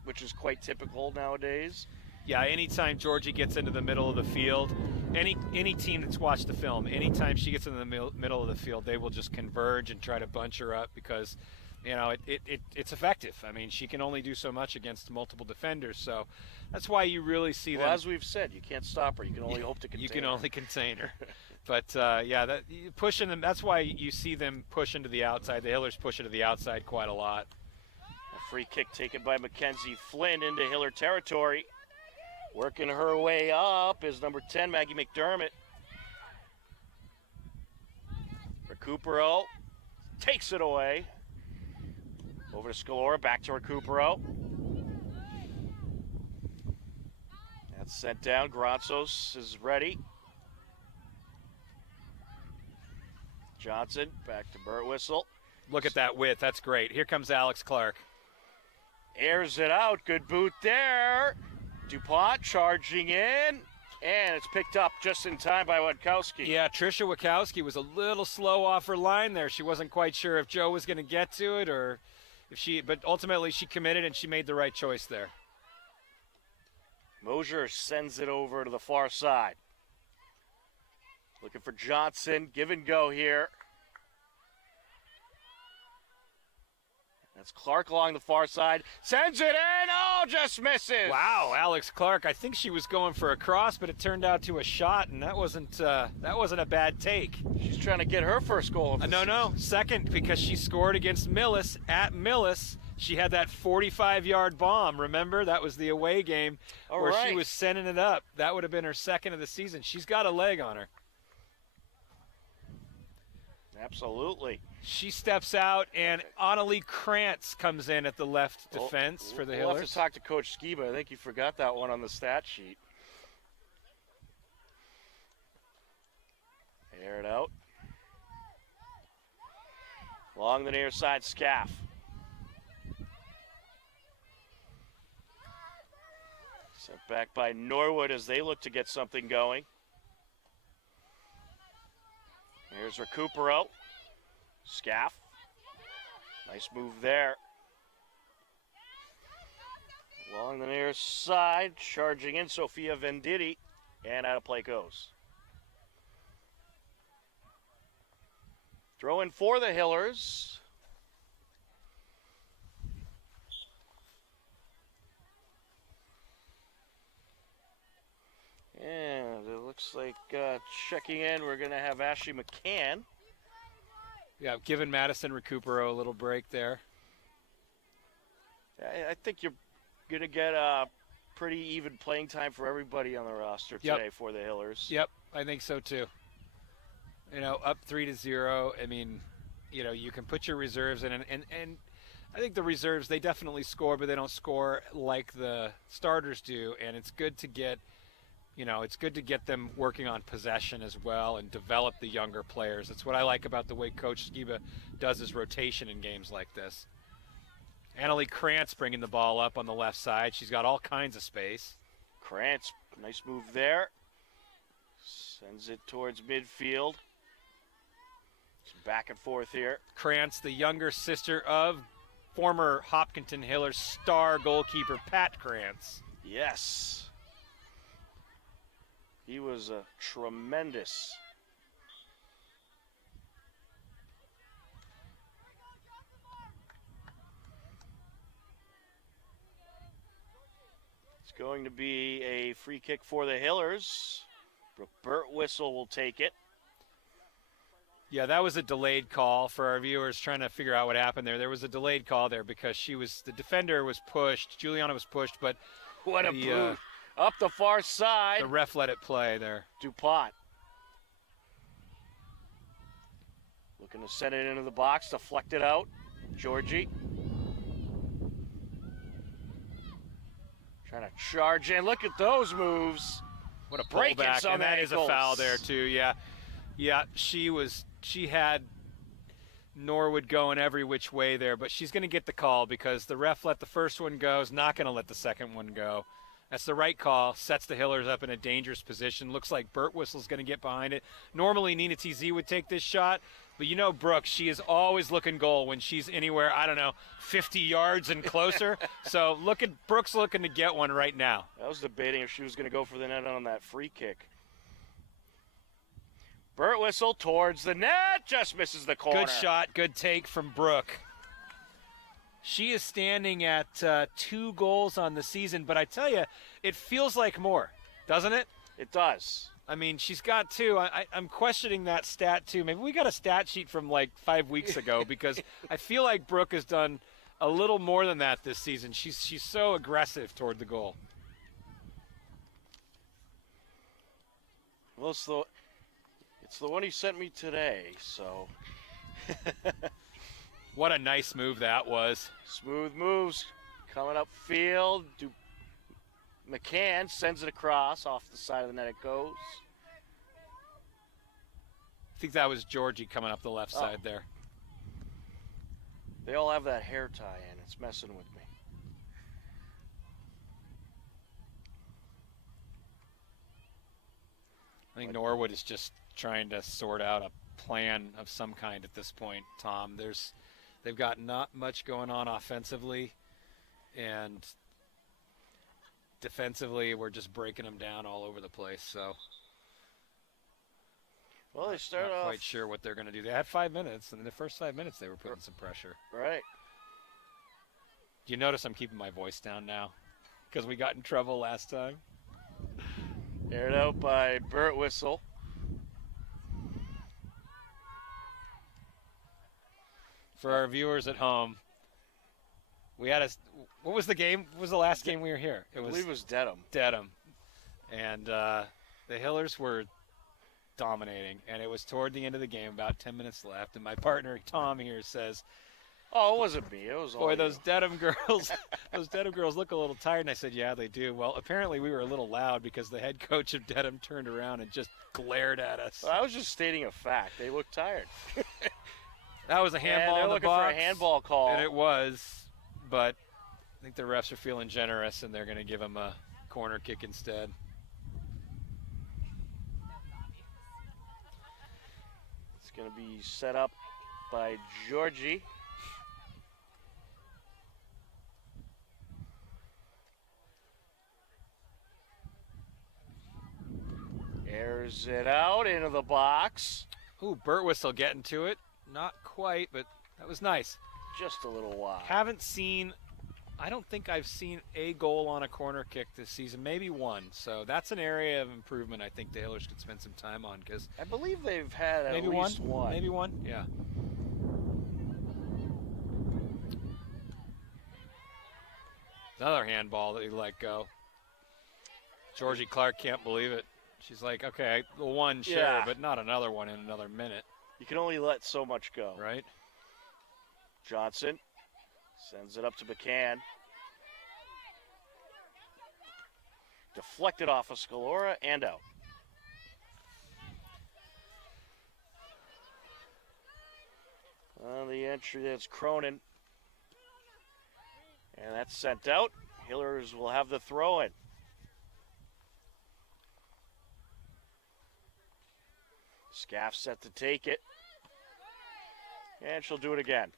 which is quite typical nowadays. Yeah, anytime Georgie gets into the middle of the field, any team that's watched the film, anytime she gets in the middle of the field, they will just converge and try to bunch her up because, you know, it's effective. I mean, she can only do so much against multiple defenders, so that's why you really see Well, them. as we've said, you can't stop her. You can only hope to contain You can her. only contain her. But, yeah, pushing them, that's why you see them push into the outside. The Hillers push into the outside quite a lot. A free kick taken by Mackenzie Flynn into Hiller territory. Working her way up is number 10, Maggie McDermott. Recupero takes it away. Over to Scalora, back to Recupero. That's sent down. Granzos is ready. Johnson, back to Burt Whistle. Look at that width. That's great. Here comes Alex Clark. Airs it out. Good boot there. DuPont charging in. And it's picked up just in time by Witkowski. Yeah, Trisha Witkowski was a little slow off her line there. She wasn't quite sure if Joe was going to get to it or if but ultimately she committed and she made the right choice there. Mosier sends it over to the far side. Looking for Johnson. Give and go here. That's Clark along the far side. Sends it in. Oh, just misses. Wow, Alex Clark. I think she was going for a cross, but it turned out to a shot, and that wasn't a bad take. She's trying to get her first goal of the No. Second, because she scored against Millis at Millis. She had that 45-yard bomb. Remember, that was the away game where she was sending it up. That would have been her second of the season. She's got a leg on her. Absolutely. She steps out, and Annalie Krantz comes in at the left defense for the Hillers. We'll have to talk to Coach Skiba. I think you forgot that one on the stat sheet. Air it out. Along the near side, Scaff. Sent back by Norwood as they look to get something going. Here's Recupero. Scaff. Nice move there. Along the near side, charging in Sophia Venditti, and out of play goes. Throw in for the Hillers. And it looks like checking in, we're going to have Ashley McCann. Yeah, giving Madison Recupero a little break there. I think you're going to get a pretty even playing time for everybody on the roster today for the Hillers. Yep, I think so too. You know, up 3-0. I mean, you know, you can put your reserves in, and I think the reserves, they definitely score, but they don't score like the starters do, and it's good to get, you know, it's good to get them working on possession as well and develop the younger players. That's what I like about the way Coach Skiba does his rotation in games like this. Annalie Krantz bringing the ball up on the left side. She's got all kinds of space. Krantz, nice move there. Sends it towards midfield. Back and forth here. Krantz, the younger sister of former Hopkinton Hillers star goalkeeper Pat Krantz. Yes. He was tremendous. It's going to be a free kick for the Hillers. Burt Whistle will take it. Yeah, that was a delayed call for our viewers trying to figure out what happened there. There was a delayed call there because the defender was pushed. Juliana was pushed, but What a boot. Up the far side. the ref let it play there. DuPont. Looking to send it into the box, deflect it out. Georgie. Trying to charge in. Look at those moves. What a Breaking pullback, some and that is a ankles. foul there too. Yeah, she had Norwood going every which way there, but she's going to get the call because the ref let the first one go, is not going to let the second one go. That's the right call, sets the Hillers up in a dangerous position. Looks like Burt Whistle's going to get behind it. Normally Nina TZ would take this shot, but you know Brooke, she is always looking goal when she's anywhere, 50 yards and closer. So Brooke's looking to get one right now. I was debating if she was going to go for the net on that free kick. Burt Whistle towards the net, just misses the corner. Good shot, good take from Brooke. She is standing at 2 goals on the season, but I tell you, it feels like more, doesn't it? It does. I mean, she's got 2. I'm questioning that stat, too. Maybe we got a stat sheet from like 5 weeks ago because I feel like Brooke has done a little more than that this season. She's so aggressive toward the goal. Well, it's the one he sent me today, so. What a nice move that was. Smooth moves coming up field. McCann sends it across off the side of the net. It goes. I think that was Georgie coming up the left side there. They all have that hair tie in. It's messing with me. I think Norwood is just trying to sort out a plan of some kind at this point, Tom. They've got not much going on offensively, and defensively we're just breaking them down all over the place. So, Well, they start not off quite sure what they're going to do. They had 5 minutes, and in the first 5 minutes they were putting some pressure. right. Do you notice I'm keeping my voice down now because we got in trouble last time? Aired out by Burt Whistle. For our viewers at home, we had what was the game? What was the last game we were here? I believe it was Dedham. Dedham. And the Hillers were dominating, and it was toward the end of the game, about 10 minutes left, and my partner Tom here says, Oh, it wasn't me. It was all boy, you. those Dedham girls, those Dedham girls look a little tired. And I said, yeah, they do. Well, apparently we were a little loud because the head coach of Dedham turned around and just glared at us. I was just stating a fact. They looked tired. That was a handball they're in the looking box. for a handball call. And it was, but I think the refs are feeling generous, and they're going to give him a corner kick instead. It's going to be set up by Georgie. Airs it out into the box. Ooh, Burt Whistle getting to it. Not quite, but that was nice. Just a little wide. I don't think I've seen a goal on a corner kick this season, maybe one. So that's an area of improvement I think the Hillers could spend some time on because I believe they've had at maybe least one. Maybe one, yeah. Another handball that he let go. Georgie Clark can't believe it. She's like, okay, the one, sure, Yeah. but not another one in another minute, You can only let so much go. right? Johnson sends it up to McCann. Deflected off of Scalora and out. On the entry, that's Cronin. And that's sent out. Hillers will have the throw in. Scaff set to take it. And she'll do it again.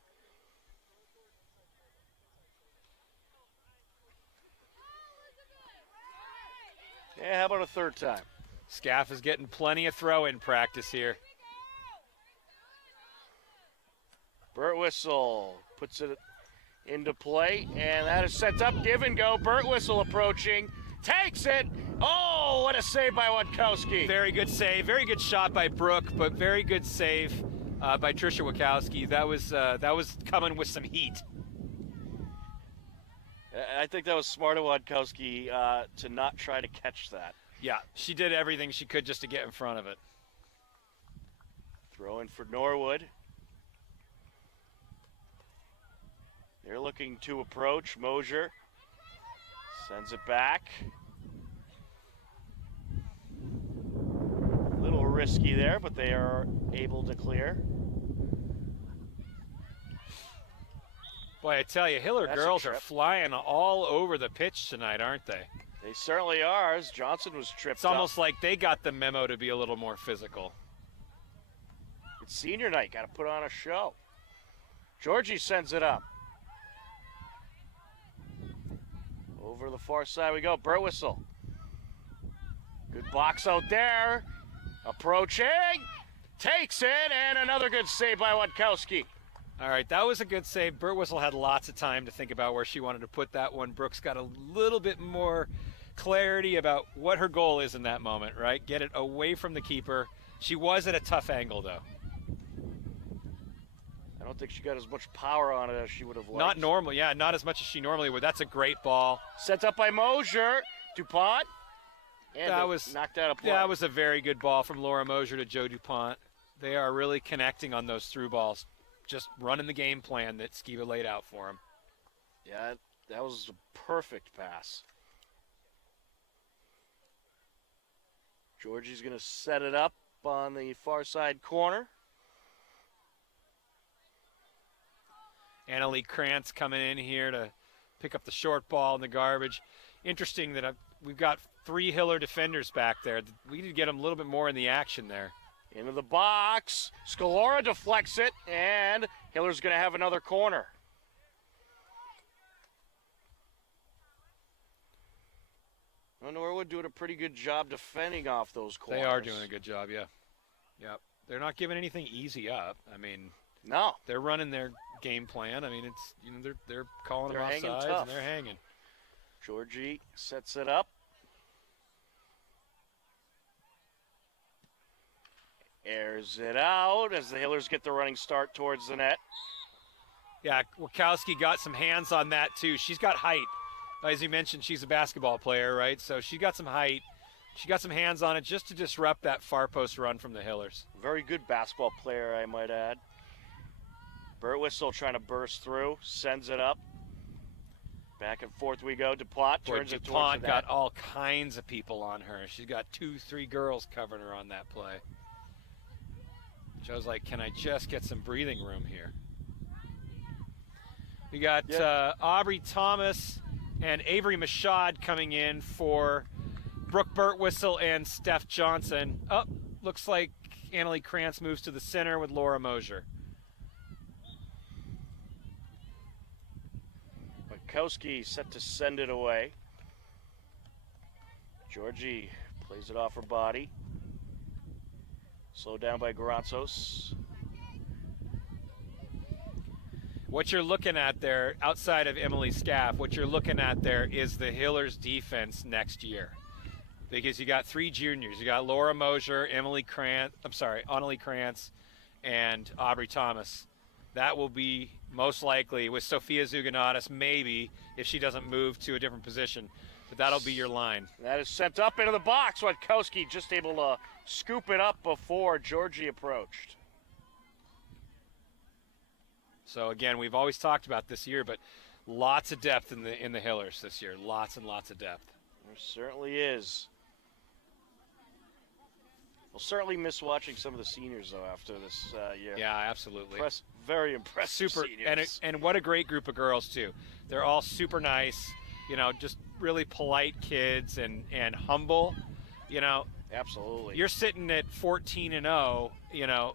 Yeah, how about a third time? Scaff is getting plenty of throw-in practice here. Birtwistle puts it into play, and that is set up. Give and go. Birtwistle approaching. Takes it. Oh, what a save by Witkowski. Very good save. Very good shot by Brooke, but very good save by Trisha Witkowski. That was coming with some heat. I think that was smart of Witkowski to not try to catch that. Yeah, she did everything she could just to get in front of it. Throw in for Norwood. They're looking to approach. Mosier sends it back. A little risky there, but they are able to clear. Boy, I tell you, Hiller That's a girls are trip. flying all over the pitch tonight, aren't they? They certainly are, as Johnson was tripped It's up. almost like they got the memo to be a little more physical. It's senior night. Got to put on a show. Georgie sends it up. Over the far side we go. Birtwistle. Good box out there. Approaching. Takes it, and another good save by Witkowski. All right, that was a good save. Birtwistle had lots of time to think about where she wanted to put that one. Brooks got a little bit more clarity about what her goal is in that moment, right? Get it away from the keeper. She was at a tough angle, though. I don't think she got as much power on it as she would have liked. Not normal, yeah, not as much as she normally would. That's a great ball. Set up by Mosier. DuPont. And That was knocked out a play. That was a very good ball from Laura Mosier to Joe DuPont. They are really connecting on those through balls, just running the game plan that Skiba laid out for them. Yeah, that was a perfect pass. Georgie's going to set it up on the far side corner. Annalie Krantz coming in here to pick up the short ball in the garbage. Interesting that we've got 3 Hiller defenders back there. We need to get them a little bit more in the action there. Into the box. Scalora deflects it, and Hiller's going to have another corner. Well, Norwood doing a pretty good job defending off those corners. They are doing a good job, yeah. Yep. They're not giving anything easy up. I mean, No. they're running their game plan. I mean, it's they're calling They're them hanging offsides tough. and they're hanging. Georgie sets it up. Airs it out as the Hillers get the running start towards the net. Yeah, Witkowski got some hands on that too. She's got height. As you mentioned, she's a basketball player, right? So she got some height. She got some hands on it just to disrupt that far post run from the Hillers. Very good basketball player, I might add. Birtwistle trying to burst through, sends it up. Back and forth we go. DuPont Boy, turns it towards DuPont the got net. all kinds of people on her. She's got 2-3 girls covering her on that play. Joe's like, can I just get some breathing room here? We got Aubrey Thomas and Avery Mashad coming in for Brooke Birtwistle and Steph Johnson. Oh, looks like Annalie Krantz moves to the center with Laura Mosier. Witkowski set to send it away. Georgie plays it off her body. Slowed down by Garanzos. What you're looking at there, outside of Emily Scaff, what you're looking at there is the Hillers defense next year. Because you got 3 juniors. You got Laura Mosier, Annalie Krantz, and Aubrey Thomas. That will be most likely with Sophia Zuganatis, maybe, if she doesn't move to a different position. But that'll be your line. That is sent up into the box. Witkowski just able to scoop it up before Georgie approached. So again, we've always talked about this year, but lots of depth in the Hillers this year. Lots and lots of depth. There certainly is. We'll certainly miss watching some of the seniors, though, after this year. Yeah, absolutely. Very impressive Super, seniors. and what a great group of girls too. They're all super nice, just really polite kids and humble. Absolutely. You're sitting at 14-0.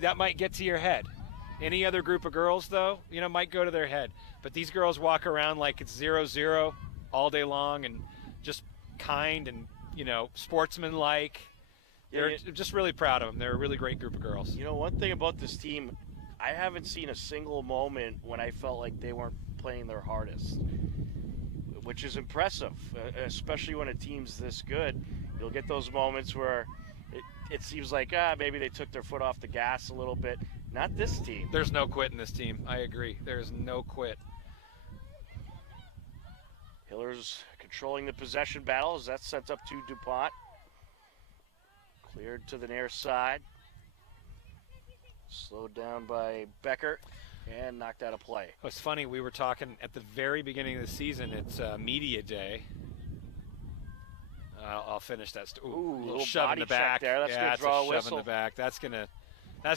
That might get to your head. Any other group of girls, though, might go to their head. But these girls walk around like it's 0-0 all day long and just kind and, sportsmanlike. They're just really proud of them. They're a really great group of girls. One thing about this team, I haven't seen a single moment when I felt like they weren't playing their hardest, which is impressive, especially when a team's this good. You'll get those moments where it seems like maybe they took their foot off the gas a little bit. Not this team. There's no quit in this team. I agree. There's no quit. Hillers controlling the possession battle as that's sent up to DuPont. Cleared to the near side. Slowed down by Becker and knocked out of play. It's funny, we were talking at the very beginning of the season, it's media day. I'll finish that. Ooh, little shove in the back there. That's going to draw a shove whistle. in the back. That's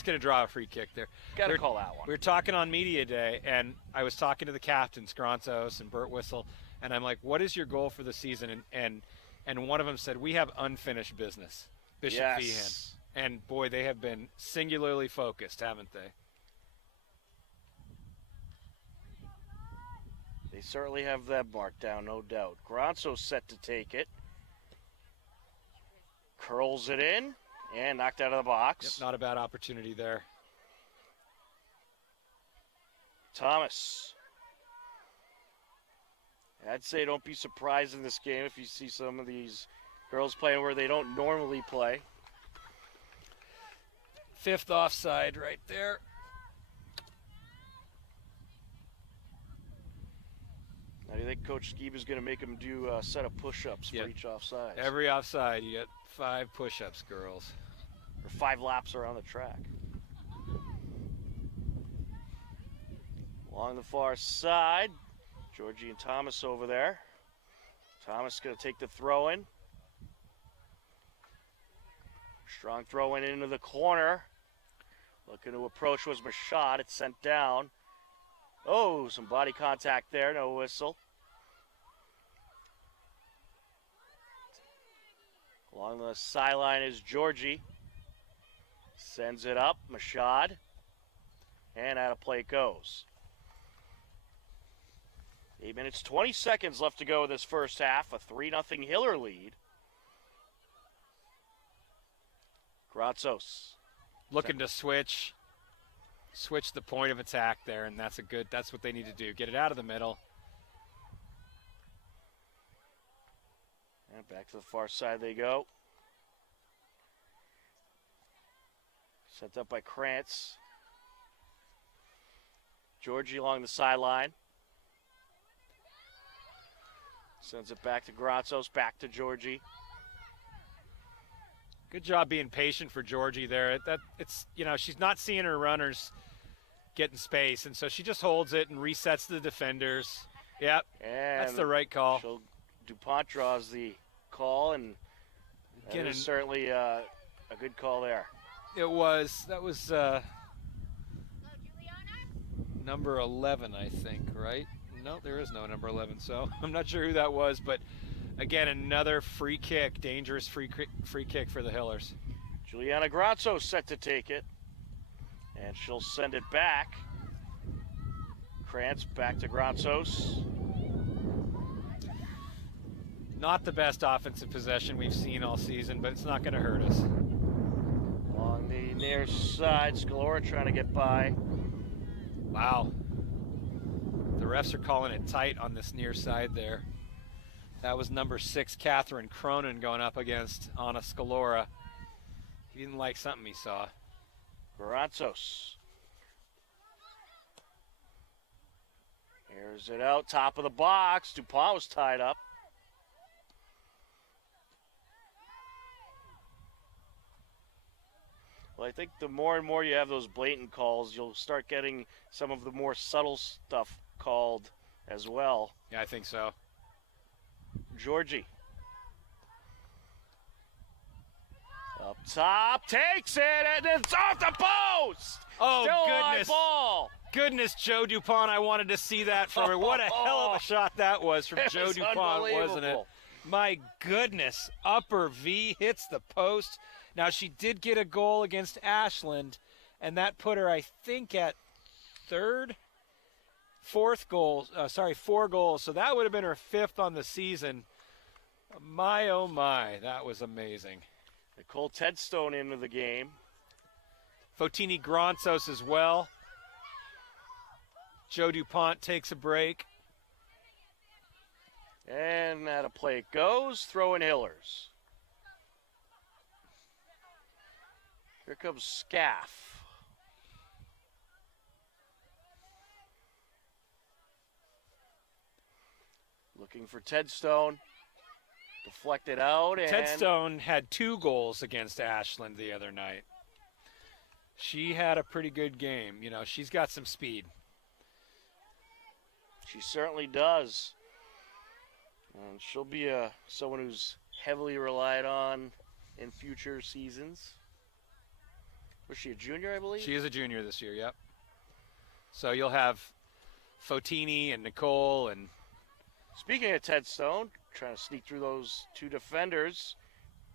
gonna draw a free kick there. Got to call that one. We were talking on media day, and I was talking to the captains, Grontos and Burt Whistle, and I'm like, "What is your goal for the season?" And one of them said, "We have unfinished business." Bishop Feehan. And boy, they have been singularly focused, haven't they? They certainly have that marked down, no doubt. Gronzo set to take it. Curls it in and knocked out of the box. Yep, not a bad opportunity there. Thomas. I'd say don't be surprised in this game if you see some of these girls playing where they don't normally play. 5th offside right there. Now, do you think Coach Skeeb is going to make them do a set of push-ups for each offside? Every offside, you get 5 push-ups, girls. Or 5 laps around the track. Along the far side, Georgie and Thomas over there. Thomas going to take the throw in. Strong throw in into the corner. Looking to approach was Mashad. It's sent down. Oh, some body contact there. No whistle. Along the sideline is Georgie. Sends it up. Mashad. And out of play it goes. 8 minutes, 20 seconds left to go in this first half. A 3-0 Hiller lead. Grazos. Looking to switch the point of attack there, and that's what they need to do. Get it out of the middle. And back to the far side they go. Set up by Krantz. Georgie along the sideline. Sends it back to Grazos, back to Georgie. Good job being patient for Georgie there. She's not seeing her runners getting space, and so she just holds it and resets the defenders. Yep, and that's the right call. DuPont draws the call, and that is certainly a good call there. That was number 11, I think, right? No, there is no number 11, so I'm not sure who that was, but again, another free kick, dangerous free kick for the Hillers. Juliana Grazzo set to take it, and she'll send it back. Krantz back to Grazos. Not the best offensive possession we've seen all season, but it's not going to hurt us. Along the near side, Scalora trying to get by. Wow. The refs are calling it tight on this near side there. That was number 6, Catherine Cronin, going up against Anna Scalora. He didn't like something he saw. Grazos. Airs it out, top of the box. DuPont was tied up. Well, I think the more and more you have those blatant calls, you'll start getting some of the more subtle stuff called as well. Yeah, I think so. Georgie. Up top, takes it, and it's off the post! Oh, Still goodness. on ball. Goodness, Joe DuPont, I wanted to see that from her. What a hell of a shot that was from Joe DuPont, wasn't it? My goodness, upper V hits the post. Now, she did get a goal against Ashland, and that put her, I think, at 4 goals. So that would have been her 5th on the season. My, oh my, that was amazing. Nicole Tedstone into the game. Fotini Gronsos as well. Joe DuPont takes a break. And at a play it goes, throwing Hillers. Here comes Scaff. Looking for Tedstone. Deflected out. And Tedstone had 2 goals against Ashland the other night. She had a pretty good game. You know, she's got some speed. She certainly does. And she'll be someone who's heavily relied on in future seasons. Was she a junior, I believe? She is a junior this year, yep. So you'll have Fotini and Nicole and... Speaking of Tedstone, trying to sneak through those 2 defenders.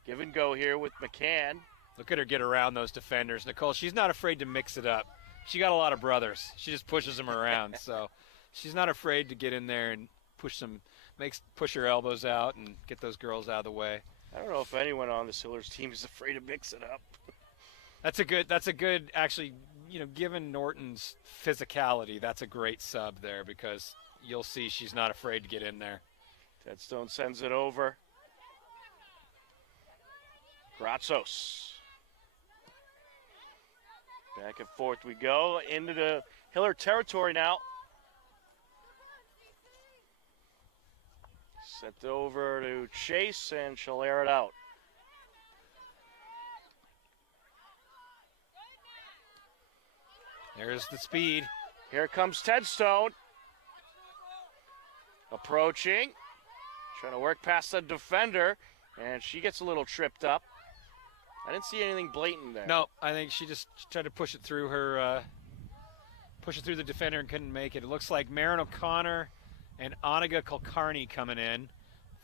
Give and go here with McCann. Look at her get around those defenders. Nicole, she's not afraid to mix it up. She got a lot of brothers. She just pushes them around. So she's not afraid to get in there and push her elbows out and get those girls out of the way. I don't know if anyone on the Hillers team is afraid to mix it up. That's a good, actually, you know, given Norton's physicality, that's a great sub there because you'll see she's not afraid to get in there. Tedstone sends it over. Gratsos. Back and forth we go into the Hiller territory now. Sent over to Chase, and she'll air it out. There's the speed. Here comes Tedstone. Approaching. Trying to work past the defender, and she gets a little tripped up. I didn't see anything blatant there. No, I think she just tried to push it through her, push it through the defender and couldn't make it. It looks like Marin O'Connor and Oniga Kulkarni coming in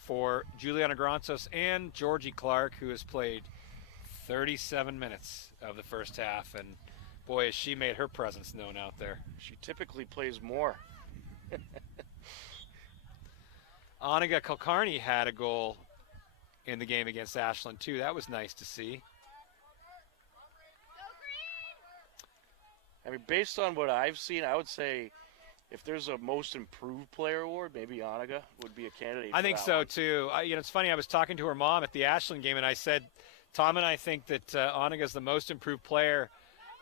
for Juliana Gronsos and Georgie Clark, who has played 37 minutes of the first half. And boy, has she made her presence known out there. She typically plays more. Oniga Kulkarni had a goal in the game against Ashland, too. That was nice to see. I mean, based on what I've seen, I would say if there's a most improved player award, maybe Oniga would be a candidate. I think so, too. You know, it's funny. I was talking to her mom at the Ashland game, and I said, Tom and I think that Oniga's the most improved player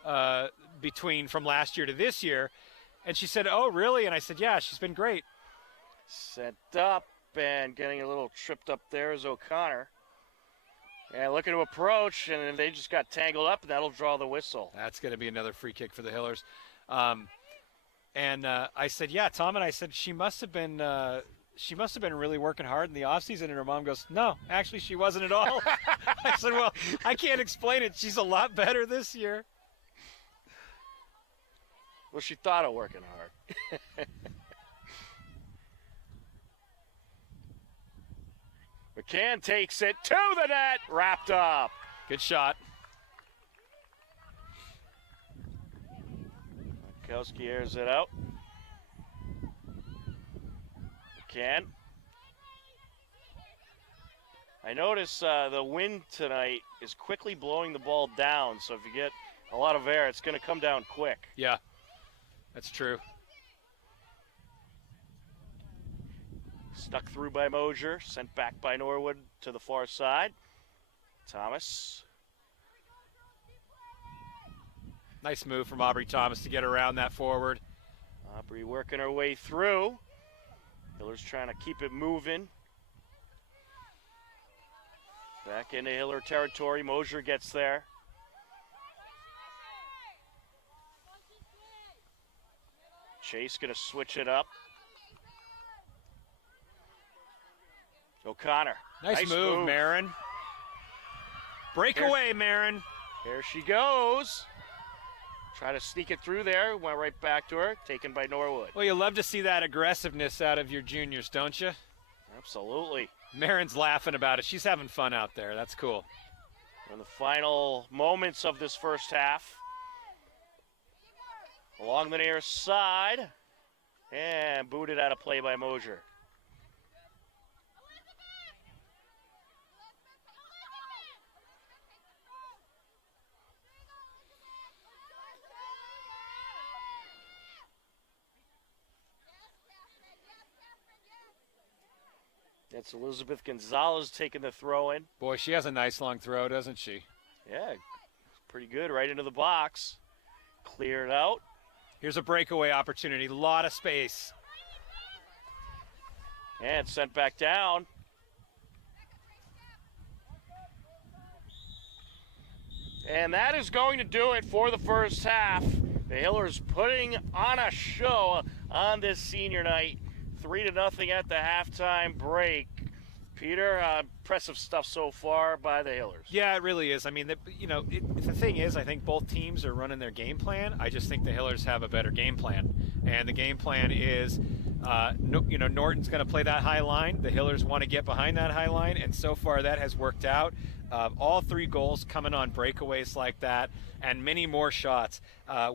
from last year to this year. And she said, oh, really? And I said, yeah, she's been great. Set up and getting a little tripped up there is O'Connor. And looking to approach, and they just got tangled up, and that'll draw the whistle. That's going to be another free kick for the Hillers. And I said, yeah, Tom, and I said she must have been really working hard in the offseason. And her mom goes, no, actually she wasn't at all. I said, well, I can't explain it. She's a lot better this year. Well, she thought of working hard. McCann takes it to the net, wrapped up. Good shot. Kowski airs it out. McCann. I notice the wind tonight is quickly blowing the ball down, so if you get a lot of air, it's going to come down quick. Yeah, that's true. Stuck through by Mosier, sent back by Norwood to the far side. Thomas. Nice move from Aubrey Thomas to get around that forward. Aubrey working her way through. Hiller's trying to keep it moving. Back into Hiller territory. Mosier gets there. Chase going to switch it up. O'Connor. Nice move, Marin. Breakaway, Marin. Here she goes. Try to sneak it through there. Went right back to her. Taken by Norwood. Well, you love to see that aggressiveness out of your juniors, don't you? Absolutely. Marin's laughing about it. She's having fun out there. That's cool. In the final moments of this first half. Along the near side. And booted out of play by Mosier. It's Elizabeth Gonzalez taking the throw in. Boy, she has a nice long throw, doesn't she? Yeah, pretty good. Right into the box. Cleared out. Here's a breakaway opportunity. A lot of space. And sent back down. And that is going to do it for the first half. The Hillers putting on a show on this senior night. 3-0 at the halftime break. Peter, impressive stuff so far by the Hillers. Yeah, it really is. I mean, the thing is, I think both teams are running their game plan. I just think the Hillers have a better game plan. And the game plan is, Norton's going to play that high line. The Hillers want to get behind that high line, and so far that has worked out. All 3 goals coming on breakaways like that, and many more shots.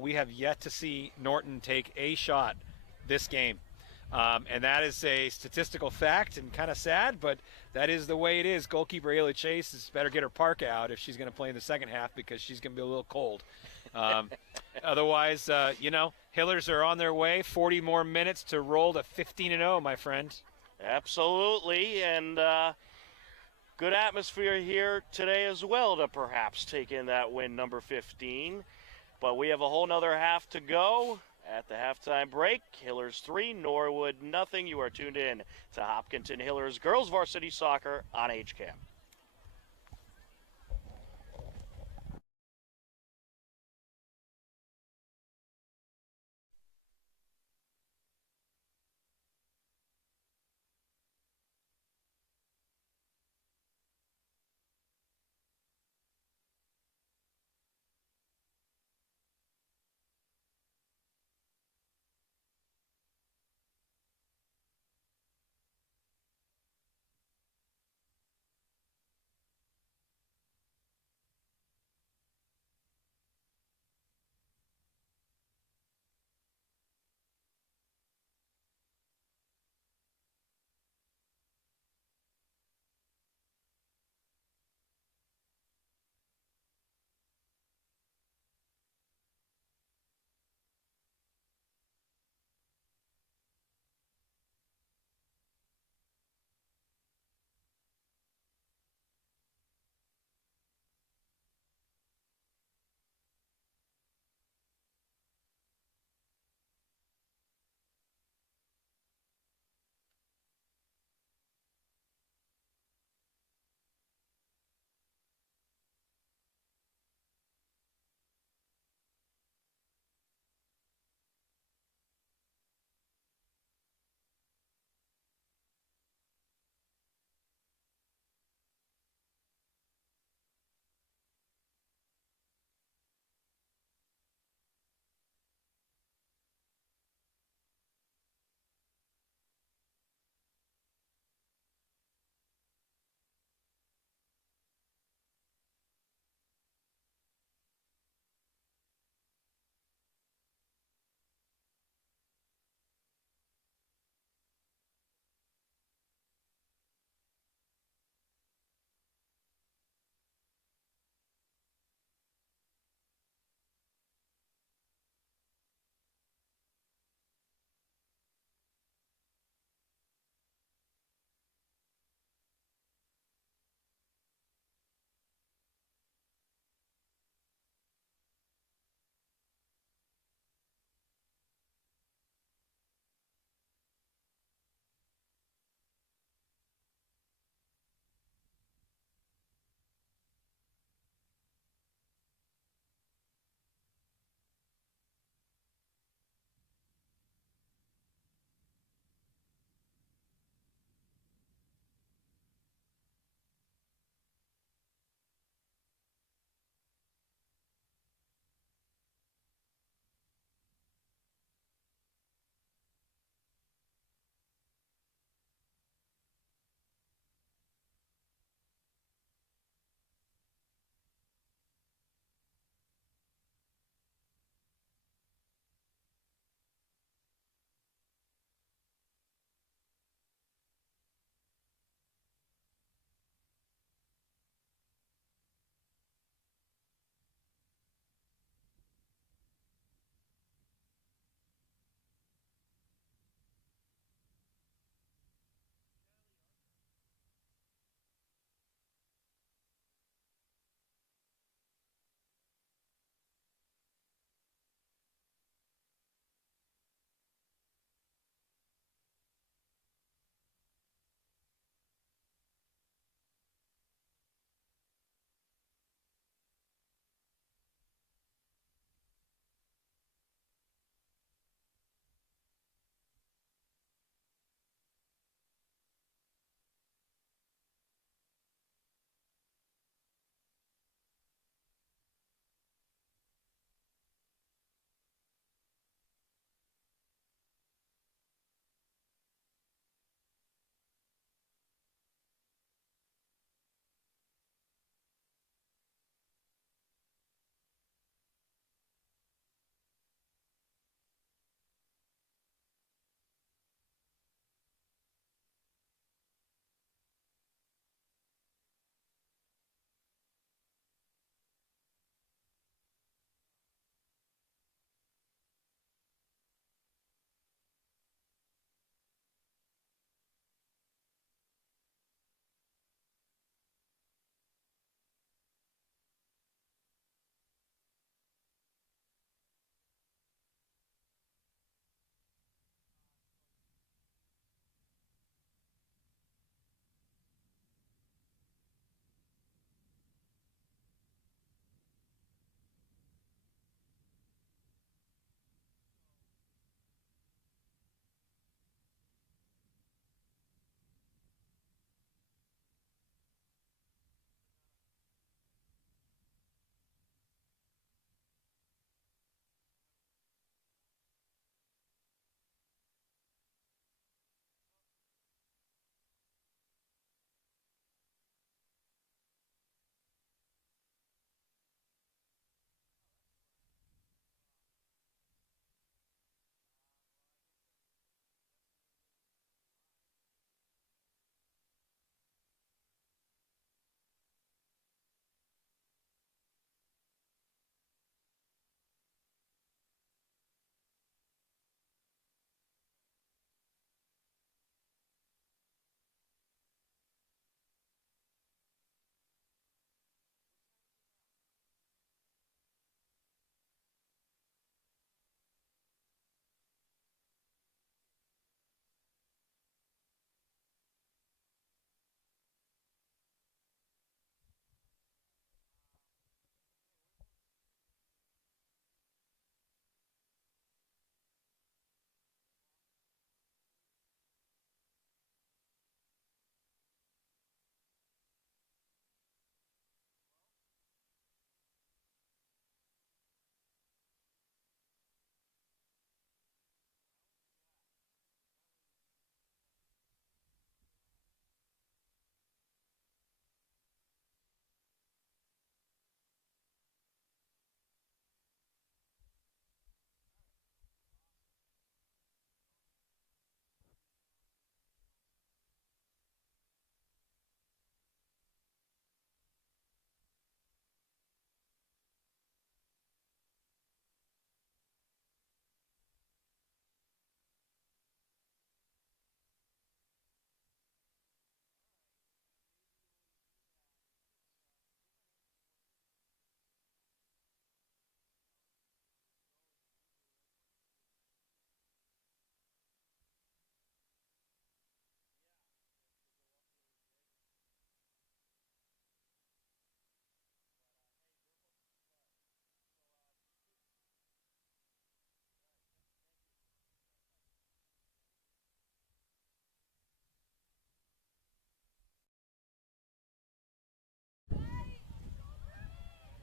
We have yet to see Norton take a shot this game. And that is a statistical fact and kind of sad, but that is the way it is. Goalkeeper Ayla Chase is better get her parka out if she's going to play in the second half because she's going to be a little cold. Otherwise, Hillers are on their way. 40 more minutes to roll to 15-0, my friend. Absolutely, and good atmosphere here today as well to perhaps take in that win, number 15. But we have a whole nother half to go. At the halftime break, Hillers 3, Norwood nothing. You are tuned in to Hopkinton Hillers Girls Varsity Soccer on HCAM.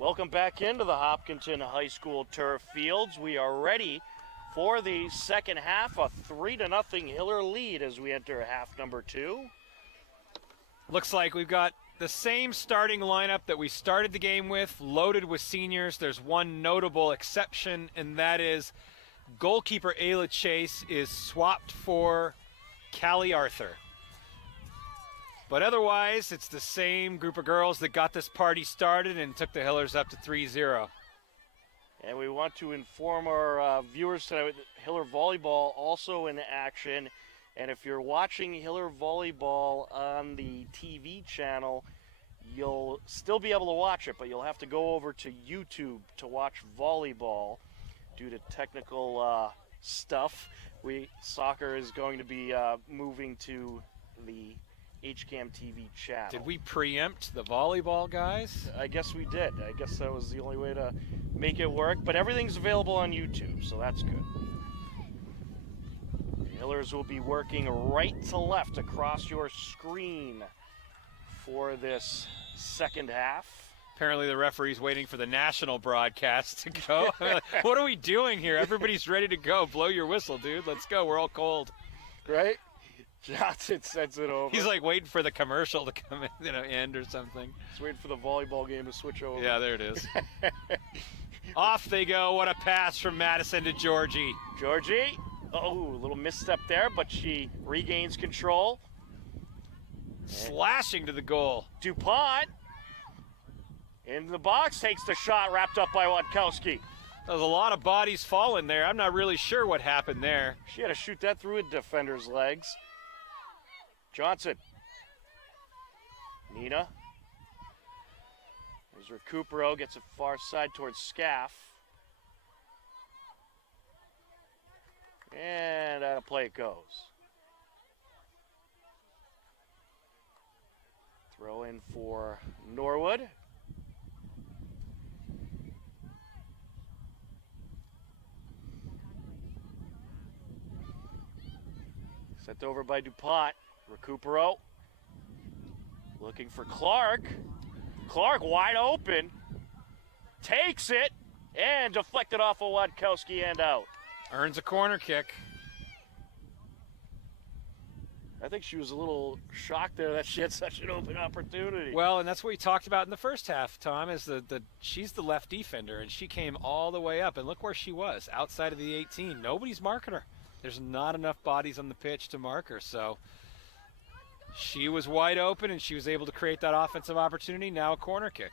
Welcome back into the Hopkinton High School turf fields. We are ready for the second half, a 3-0 Hiller lead as we enter half number 2. Looks like we've got the same starting lineup that we started the game with, loaded with seniors. There's one notable exception, and that is goalkeeper Ayla Chase is swapped for Callie Arthur. But otherwise, it's the same group of girls that got this party started and took the Hillers up to 3-0. And we want to inform our viewers tonight that Hiller Volleyball also in action. And if you're watching Hiller Volleyball on the TV channel, you'll still be able to watch it, but you'll have to go over to YouTube to watch volleyball due to technical stuff. Soccer is going to be moving to the HCAM TV channel. Did we preempt the volleyball guys? I guess we did. I guess that was the only way to make it work, but everything's available on YouTube, so that's good. The Hillers will be working right to left across your screen for this second half. Apparently the referee's waiting for the national broadcast to go. What are we doing here? Everybody's ready to go. Blow your whistle, dude. Let's go. We're all cold. Right? Johnson sends it over. He's like waiting for the commercial to come in, end or something. He's waiting for the volleyball game to switch over. Yeah, there it is. Off they go. What a pass from Madison to Georgie. Georgie. Oh, a little misstep there, but she regains control. Slashing to the goal. DuPont in the box takes the shot, wrapped up by Watkowski. There's a lot of bodies falling there. I'm not really sure what happened there. She had to shoot that through a defender's legs. Johnson. Nina. There's Recupero, gets it far side towards Scaff. And out of play it goes. Throw in for Norwood. Sent over by DuPont. Recupero. Looking for Clark. Clark wide open. Takes it. And deflected off of Watkowski and out. Earns a corner kick. I think she was a little shocked there that she had such an open opportunity. Well, and that's what we talked about in the first half, Tom, is she's the left defender, and she came all the way up, and look where she was, outside of the 18. Nobody's marking her. There's not enough bodies on the pitch to mark her, so she was wide open, and she was able to create that offensive opportunity. Now a corner kick.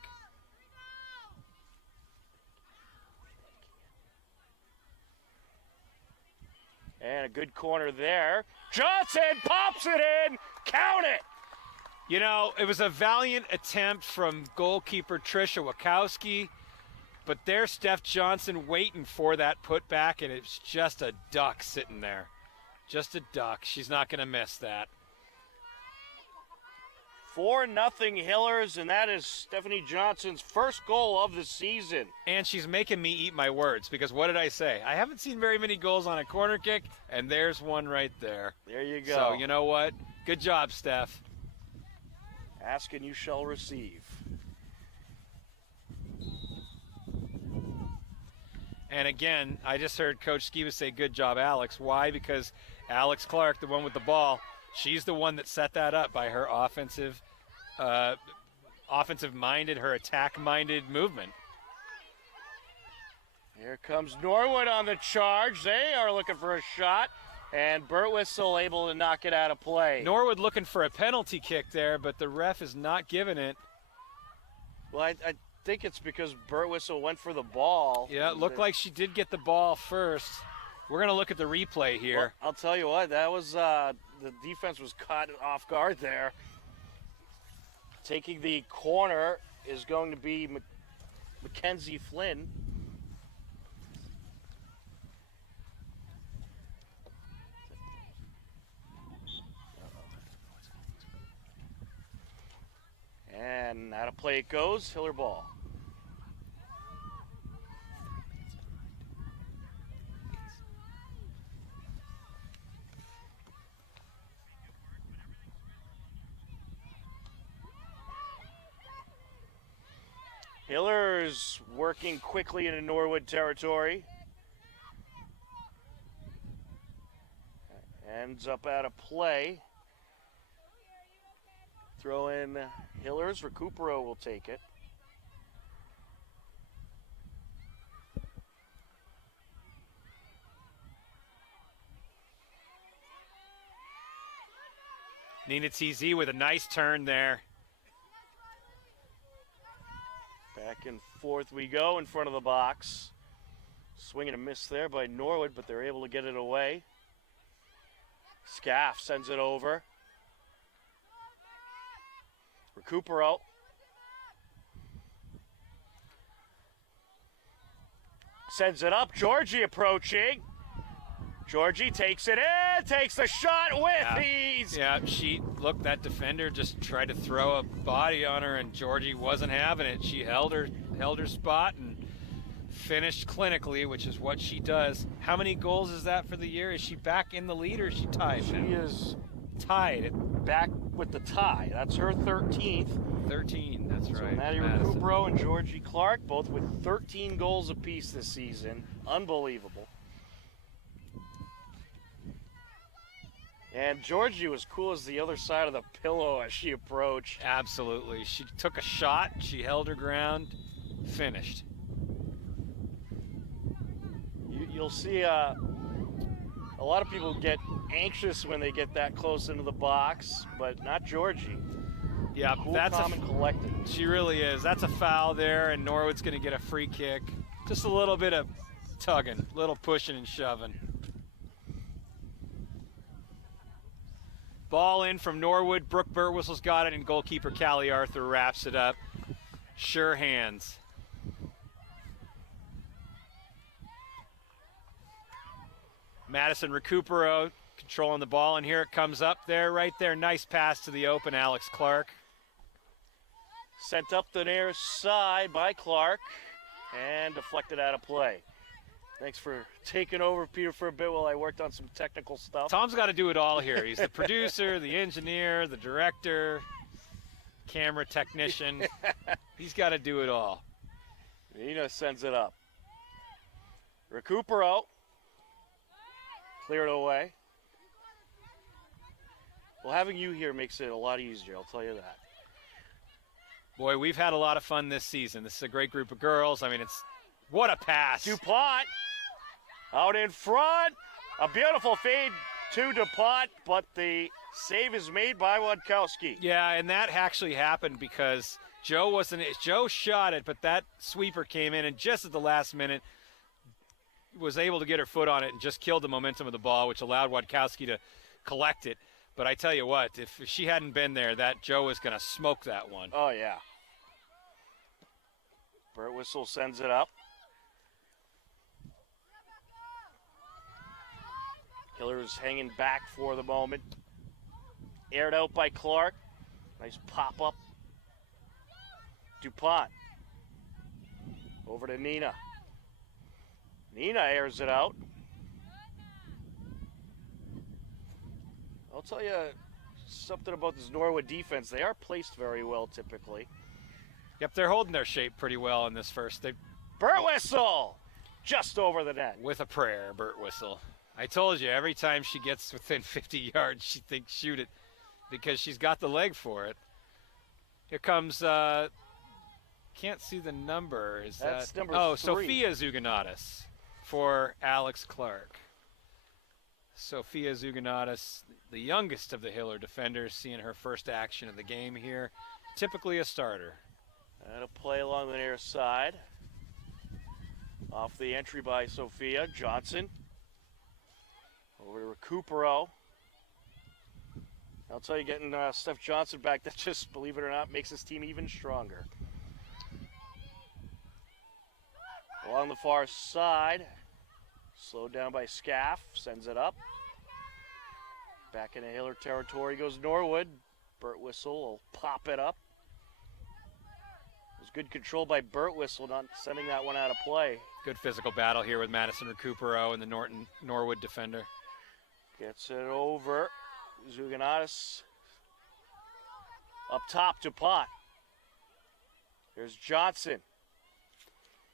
And a good corner there. Johnson pops it in. Count it. You know, it was a valiant attempt from goalkeeper Trisha Wachowski, but there's Steph Johnson waiting for that putback, and it's just a duck sitting there. Just a duck. She's not going to miss that. 4-0 Hillers, and that is Stephanie Johnson's first goal of the season. And she's making me eat my words, because what did I say? I haven't seen very many goals on a corner kick, and there's one right there. There you go. So, you know what? Good job, Steph. Ask and you shall receive. And again, I just heard Coach Skiba say, good job, Alex. Why? Because Alex Clark, the one with the ball, she's the one that set that up by her offensive-minded, her attack-minded movement. Here comes Norwood on the charge. They are looking for a shot, and Burtwhistle able to knock it out of play. Norwood looking for a penalty kick there, but the ref is not giving it. Well, I think it's because Burtwhistle went for the ball. Yeah, it looked like she did get the ball first. We're going to look at the replay here. Well, I'll tell you what, that was the defense was caught off guard there. Taking the corner is going to be Mackenzie Flynn. And out of play it goes, Hiller ball. Hillers Hillers working quickly into Norwood territory. Ends up out of play. Throw in Hillers. Recupero will take it. Nina TZ with a nice turn there. Back and forth we go in front of the box. Swing and a miss there by Norwood, but they're able to get it away. Scaff sends it over. Recupero. Sends it up. Georgie approaching. Georgie takes it in, takes the shot with ease. Yeah, look, that defender just tried to throw a body on her, and Georgie wasn't having it. She held her spot and finished clinically, which is what she does. How many goals is that for the year? Is she back in the lead, or is she tied? She is tied. Back with the tie. That's her 13th. 13, that's So right. Maddie Recupero and Georgie Clark, both with 13 goals apiece this season. Unbelievable. And Georgie was cool as the other side of the pillow as she approached. Absolutely. She took a shot, she held her ground, finished. You'll see a lot of people get anxious when they get that close into the box, but not Georgie. Yeah, Cool, that's calm, and collected. She really is. That's a foul there, and Norwood's going to get a free kick. Just a little bit of tugging, a little pushing and shoving. Ball in from Norwood. Brooke Burtwhistle's got it, and goalkeeper Callie Arthur wraps it up. Sure hands. Madison Recupero controlling the ball, and here it comes up there, right there. Nice pass to the open Alex Clark. Sent up the near side by Clark and deflected out of play. Thanks for taking over, Peter, for a bit while I worked on some technical stuff. Tom's got to do it all here. He's the producer, the engineer, the director, camera technician. He's got to do it all. Nina sends it up. Recupero. Cleared away. Well, having you here makes it a lot easier, I'll tell you that. Boy, we've had a lot of fun this season. This is a great group of girls. I mean, what a pass. DuPont out in front. A beautiful feed to DuPont, but the save is made by Wadkowski. Yeah, and that actually happened because Joe shot it, but that sweeper came in, and just at the last minute was able to get her foot on it and just killed the momentum of the ball, which allowed Wadkowski to collect it. But I tell you what, if she hadn't been there, that Joe was going to smoke that one. Oh, yeah. Burtwhistle sends it up. Hillers hanging back for the moment. Aired out by Clark. Nice pop-up. DuPont. Over to Nina. Nina airs it out. I'll tell you something about this Norwood defense. They are placed very well typically. Yep, they're holding their shape pretty well in this first. Burtwhistle! Just over the net. With a prayer, Burtwhistle. I told you, every time she gets within 50 yards, she thinks shoot it because she's got the leg for it. Here comes, can't see the number. That's number 3. Sophia Zuganatis for Alex Clark. Sophia Zuganatis, the youngest of the Hiller defenders, seeing her first action of the game here. Typically a starter. And a play along the near side. Off the entry by Sophia. Johnson. Over to Recupero. I'll tell you, getting Steph Johnson back, that just, believe it or not, makes this team even stronger. Along the far side. Slowed down by Scaff. Sends it up. Back into Hiller territory goes Norwood. Burtwhistle will pop it up. It was good control by Burtwhistle, not sending that one out of play. Good physical battle here with Madison Recupero and the Norwood defender. Gets it over. Zuganatis. Up top, DuPont. There's Johnson.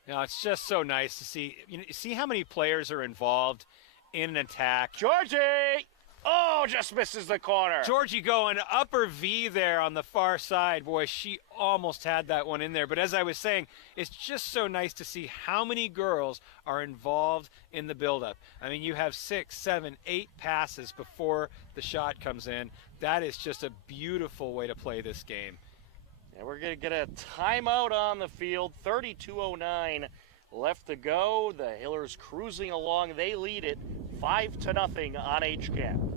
Now, it's just so nice to see. See how many players are involved in an attack. Georgie! Oh, just misses the corner. Georgie going upper V there on the far side. Boy, she almost had that one in there. But as I was saying, it's just so nice to see how many girls are involved in the buildup. I mean, you have 6, 7, 8 passes before the shot comes in. That is just a beautiful way to play this game. And we're going to get a timeout on the field. 32:09 left to go. The Hillers cruising along. They lead it 5-0 on HCAM.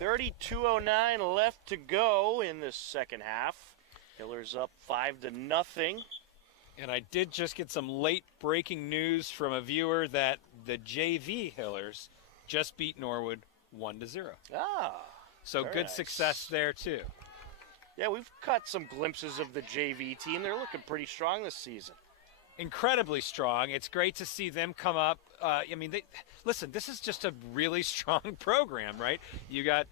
.3209 left to go in the second half. Hillers up 5-0. And I did just get some late breaking news from a viewer that the JV Hillers just beat Norwood 1-0. Ah. So good nice. Success there too. Yeah, we've caught some glimpses of the JV team. They're looking pretty strong this season. Incredibly strong. It's great to see them come up. I mean, listen, this is just a really strong program, right? You got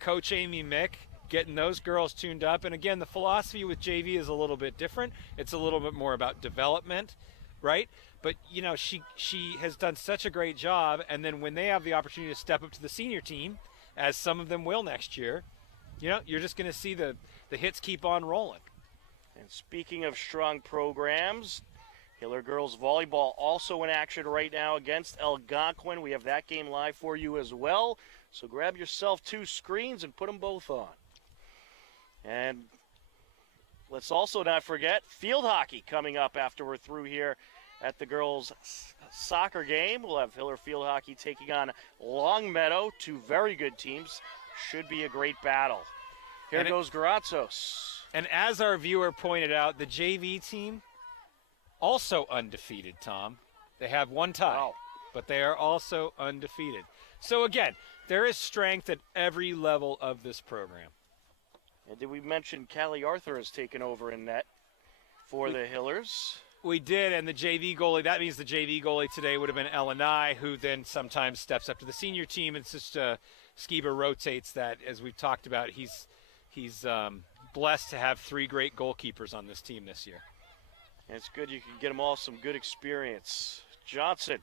Coach Amy Mick getting those girls tuned up. And again, the philosophy with JV is a little bit different. It's a little bit more about development, right? But, you know, she has done such a great job. And then when they have the opportunity to step up to the senior team, as some of them will next year, you know, you're just going to see the hits keep on rolling. And speaking of strong programs, Hiller girls volleyball also in action right now against Algonquin. We have that game live for you as well. So grab yourself 2 screens and put them both on. And let's also not forget field hockey coming up after we're through here at the girls' soccer game. We'll have Hiller field hockey taking on Longmeadow, 2 very good teams. Should be a great battle. Here goes Garazos. And as our viewer pointed out, the JV team also undefeated, Tom. They have 1 tie, but they are also undefeated. So again, there is strength at every level of this program. And did we mention Callie Arthur has taken over in net for the Hillers? We did, and the JV goalie, that means the JV goalie today would have been Ellen Nye, who then sometimes steps up to the senior team. It's just Skiba rotates that, as we've talked about. He's blessed to have 3 great goalkeepers on this team this year. And it's good you can get them all some good experience. Johnson.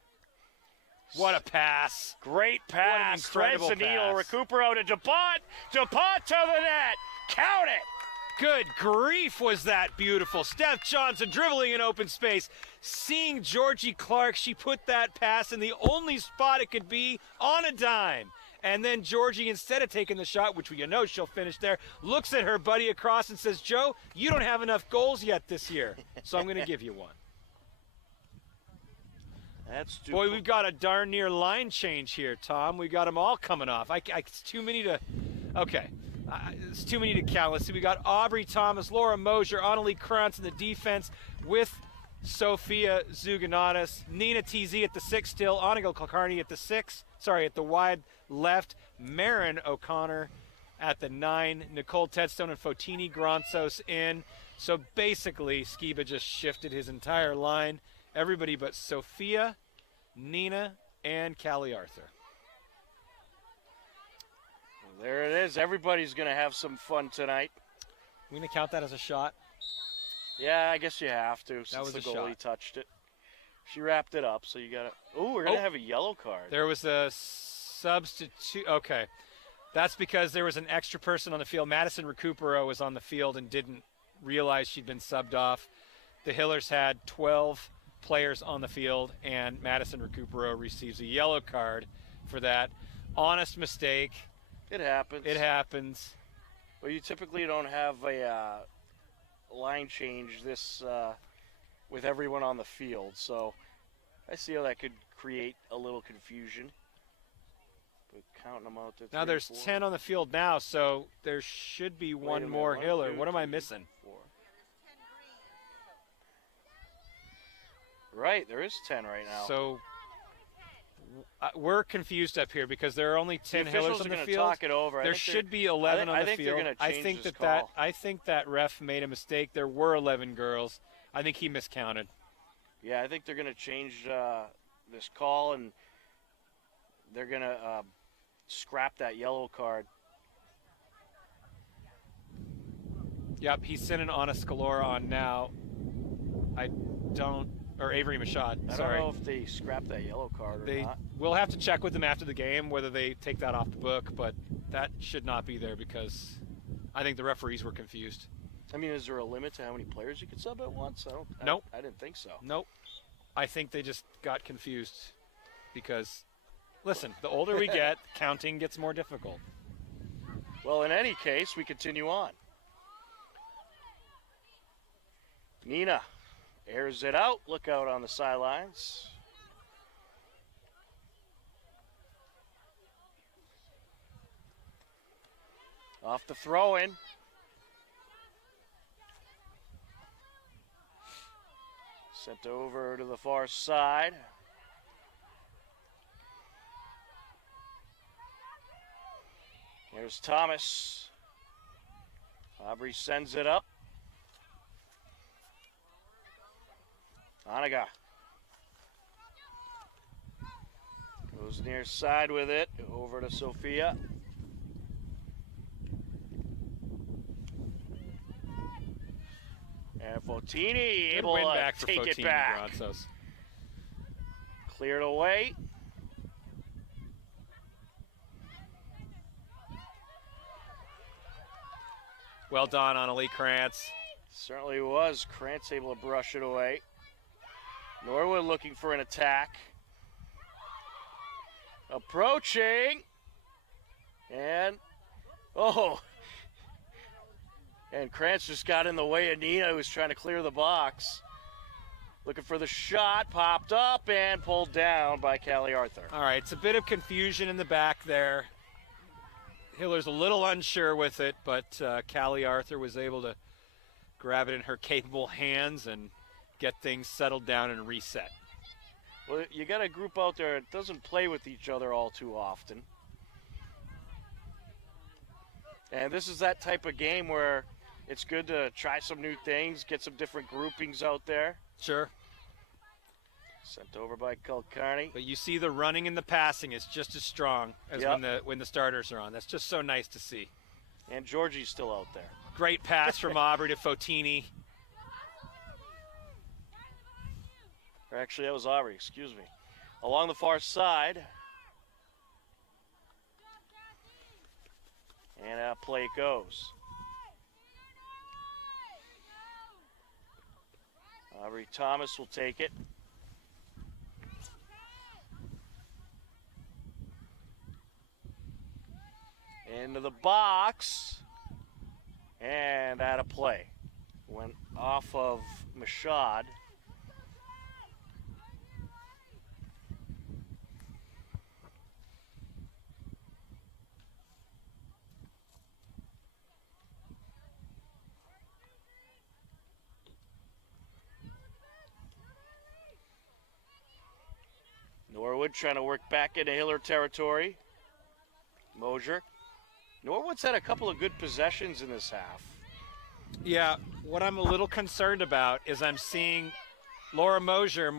What a pass. Great pass. Incredible Threads the needle. pass. Recupero to DuPont. DuPont to the net. Count it. Good grief, was that beautiful. Steph Johnson dribbling in open space. Seeing Georgie Clark, she put that pass in the only spot it could be, on a dime. And then Georgie, instead of taking the shot, which we know she'll finish there, looks at her buddy across and says, Joe, you don't have enough goals yet this year, so I'm going to give you one. That's Boy, we've got a darn near line change here, Tom. We've got them all coming off. It's too many to... Okay. It's too many to count. Let's see. We got Aubrey Thomas, Laura Mosier, Annalie Krantz in the defense with Sophia Zuganatis, Nina TZ at the 6 still, Anigal Kulkarni at the 6. Sorry, at the wide left. Marin O'Connor at the 9. Nicole Tedstone and Fotini Gronsos in. So basically, Skiba just shifted his entire line. Everybody but Sophia, Nina, and Callie Arthur. Well, there it is. Everybody's going to have some fun tonight. We going to count that as a shot? Yeah, I guess you have to since was the a goalie shot. touched it. She wrapped it up, so you got to. Oh, we're going to have a yellow card. There was a substitute. Okay. That's because there was an extra person on the field. Madison Recupero was on the field and didn't realize she'd been subbed off. The Hillers had 12 players on the field, and Madison Recupero receives a yellow card for that. Honest mistake. It happens. It happens. Well, you typically don't have a line change this with everyone on the field, so I see how that could create a little confusion. But counting them out to Now 3, there's 4. 10 on the field now, so there should be Wait a one minute, more 1, Hiller. 2, What am I 3, missing? 4. Right, there is 10 right now. So we're confused up here because there are only 10 the Hillers officials on are the going to field. talk it over. There should be 11 on the I think field. they're going to I change think this that call. I think that ref made a mistake. There were 11 girls. I think he miscounted. Yeah, I think they're going to change this call, and they're going to scrap that yellow card. Yep, he's sending Anna Scalora on now. Or Avery Machad, I sorry. don't know if they scrap that yellow card or not. We'll have to check with them after the game whether they take that off the book, but that should not be there because I think the referees were confused. I mean, is there a limit to how many players you can sub at once? Nope. I didn't think so. Nope. I think they just got confused because, listen, the older we get, counting gets more difficult. Well, in any case, we continue on. Nina airs it out. Look out on the sidelines. Off the throw-in. Sent over to the far side. Here's Thomas. Aubrey sends it up. Anaga goes near side with it. Over to Sophia. And Fotini able Win to back for take Fotini it back. Brazos. Cleared away. Well done, Annalie Krantz. Certainly was. Krantz able to brush it away. Norwood looking for an attack. Approaching. And, and Krantz just got in the way of Nina, who was trying to clear the box. Looking for the shot, popped up and pulled down by Callie Arthur. All right, it's a bit of confusion in the back there. Hiller's a little unsure with it, but Callie Arthur was able to grab it in her capable hands and get things settled down and reset. Well, you got a group out there that doesn't play with each other all too often. And this is that type of game where it's good to try some new things, get some different groupings out there. Sure. Sent over by Kulkarni. But you see the running and the passing is just as strong as when the starters are on. That's just so nice to see. And Georgie's still out there. Great pass from Aubrey to Fotini. Or actually, that was Aubrey, excuse me. Along the far side. And out play it goes. Aubrey Thomas will take it. Into the box. And out of play. Went off of Machad. Norwood trying to work back into Hiller territory. Mosier. Norwood's had a couple of good possessions in this half. Yeah, what I'm a little concerned about is I'm seeing Laura Mosier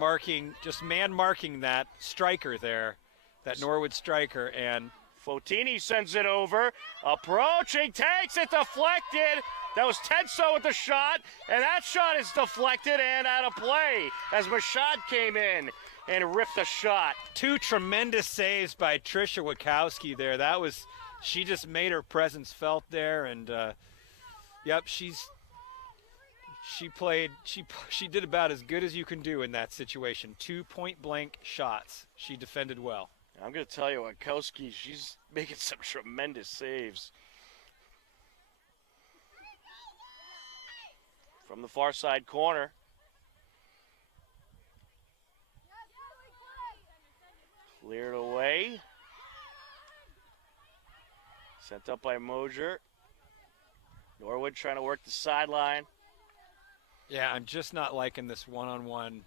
just man-marking that striker there, that Norwood striker, and Fotini sends it over. Approaching, takes it, deflected. That was Tedso with the shot, and that shot is deflected and out of play as Mashad came in and ripped the shot. 2 tremendous saves by Trisha Wachowski there. She just made her presence felt there, and yep, she did about as good as you can do in that situation. 2 point-blank shots. She defended well. I'm going to tell you, Wachowski, she's making some tremendous saves. From the far side corner. Cleared away. Sent up by Mosier. Norwood trying to work the sideline. Yeah, I'm just not liking this one-on-one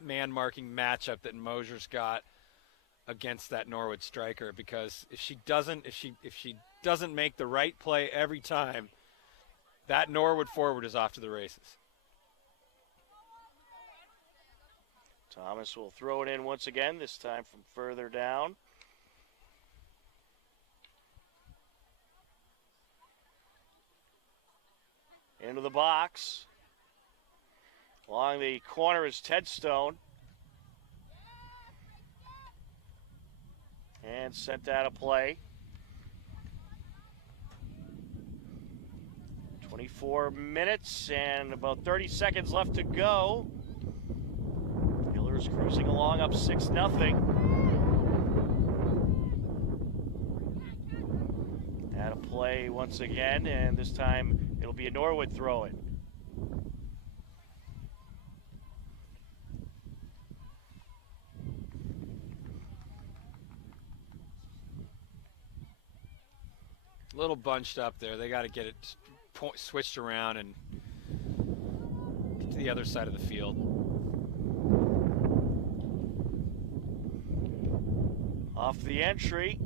man-marking matchup that Mosier's got against that Norwood striker, because if she doesn't make the right play every time, that Norwood forward is off to the races. Thomas will throw it in once again, this time from further down. Into the box. Along the corner is Ted Stone. And sent out of play. 24 minutes and about 30 seconds left to go. Hillers cruising along up 6-0. Out of play once again, and this time it'll be a Norwood throw-in. A little bunched up there. They got to get it switched around and get to the other side of the field. Off the entry.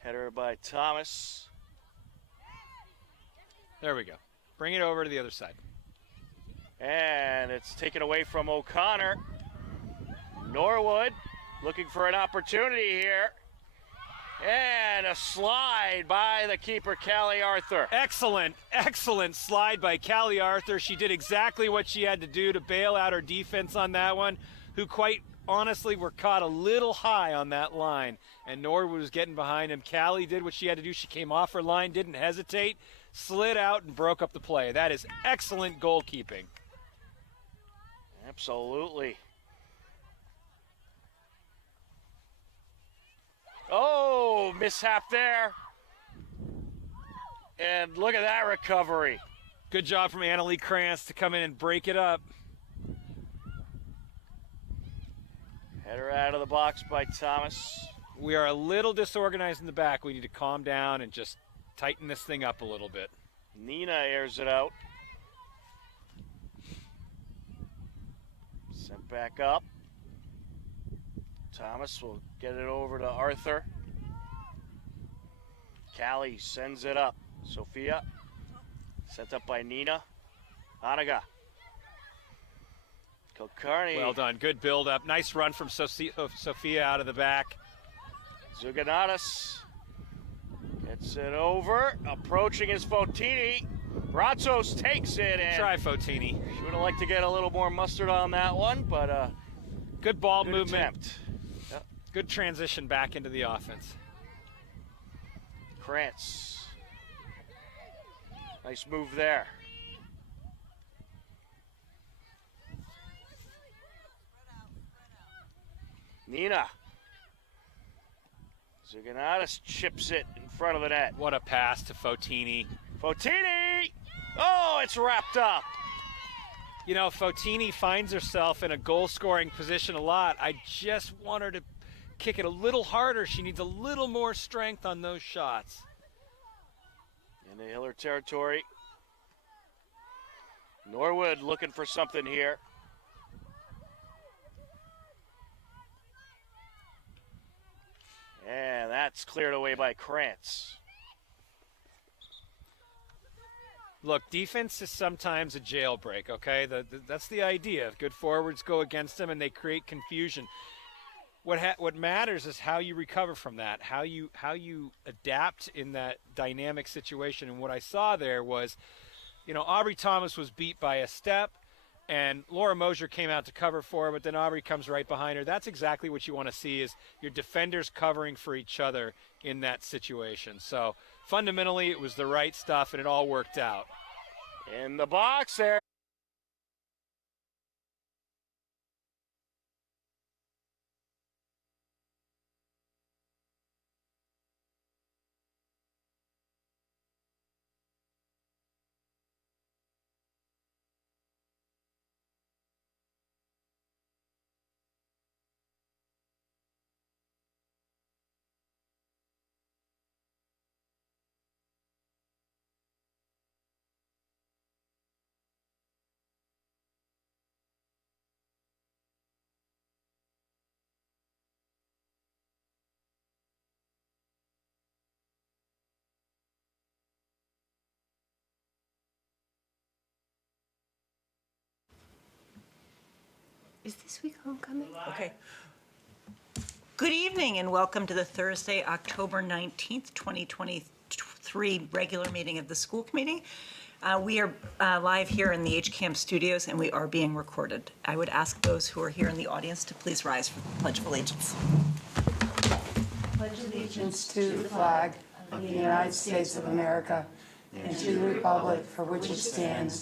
Header by Thomas. There we go. Bring it over to the other side. And it's taken away from O'Connor. Norwood looking for an opportunity here. And a slide by the keeper, Callie Arthur. Excellent slide by Callie Arthur. She did exactly what she had to do to bail out her defense on that one, who quite honestly were caught a little high on that line. And Norwood was getting behind him. Callie did what she had to do. She came off her line, didn't hesitate, slid out and broke up the play. That is excellent goalkeeping. Absolutely. Oh, mishap there. And look at that recovery. Good job from Annalie Krantz to come in and break it up. Header out of the box by Thomas. We are a little disorganized in the back. We need to calm down and just tighten this thing up a little bit. Nina airs it out. Sent back up. Thomas will get it over to Arthur. Callie sends it up. Sophia. Sent up by Nina. Anaga. Kulkarni. Well done. Good build up. Nice run from Sophia out of the back. Zuganatas gets it over. Approaching is Fotini. Ratsos takes it. And try Fotini. She would have liked to get a little more mustard on that one, but good ball good movement. Attempt. Yep. Good transition back into the offense. Krantz. Nice move there. Nina. Zuganatas chips it in front of the net. What a pass to Fotini. Fotini! Oh, it's wrapped up. You know, Fotini finds herself in a goal-scoring position a lot. I just want her to kick it a little harder. She needs a little more strength on those shots. In the Hiller territory. Norwood looking for something here. And that's cleared away by Krantz. Look, defense is sometimes a jailbreak, okay? That's the idea. Good forwards go against them and they create confusion. What matters is how you recover from that, how you adapt in that dynamic situation. And what I saw there was, Aubrey Thomas was beat by a step, and Laura Mosier came out to cover for her, but then Aubrey comes right behind her. That's exactly what you want to see, is your defenders covering for each other in that situation. So fundamentally, it was the right stuff, and it all worked out. In the box there. Is this week homecoming? Okay. Good evening and welcome to the Thursday, October 19th, 2023 regular meeting of the school committee. We are live here in the HCAM studios and we are being recorded. I would ask those who are here in the audience to please rise for the Pledge of Allegiance. Pledge allegiance to the flag of the United States of America and to the republic for which it stands,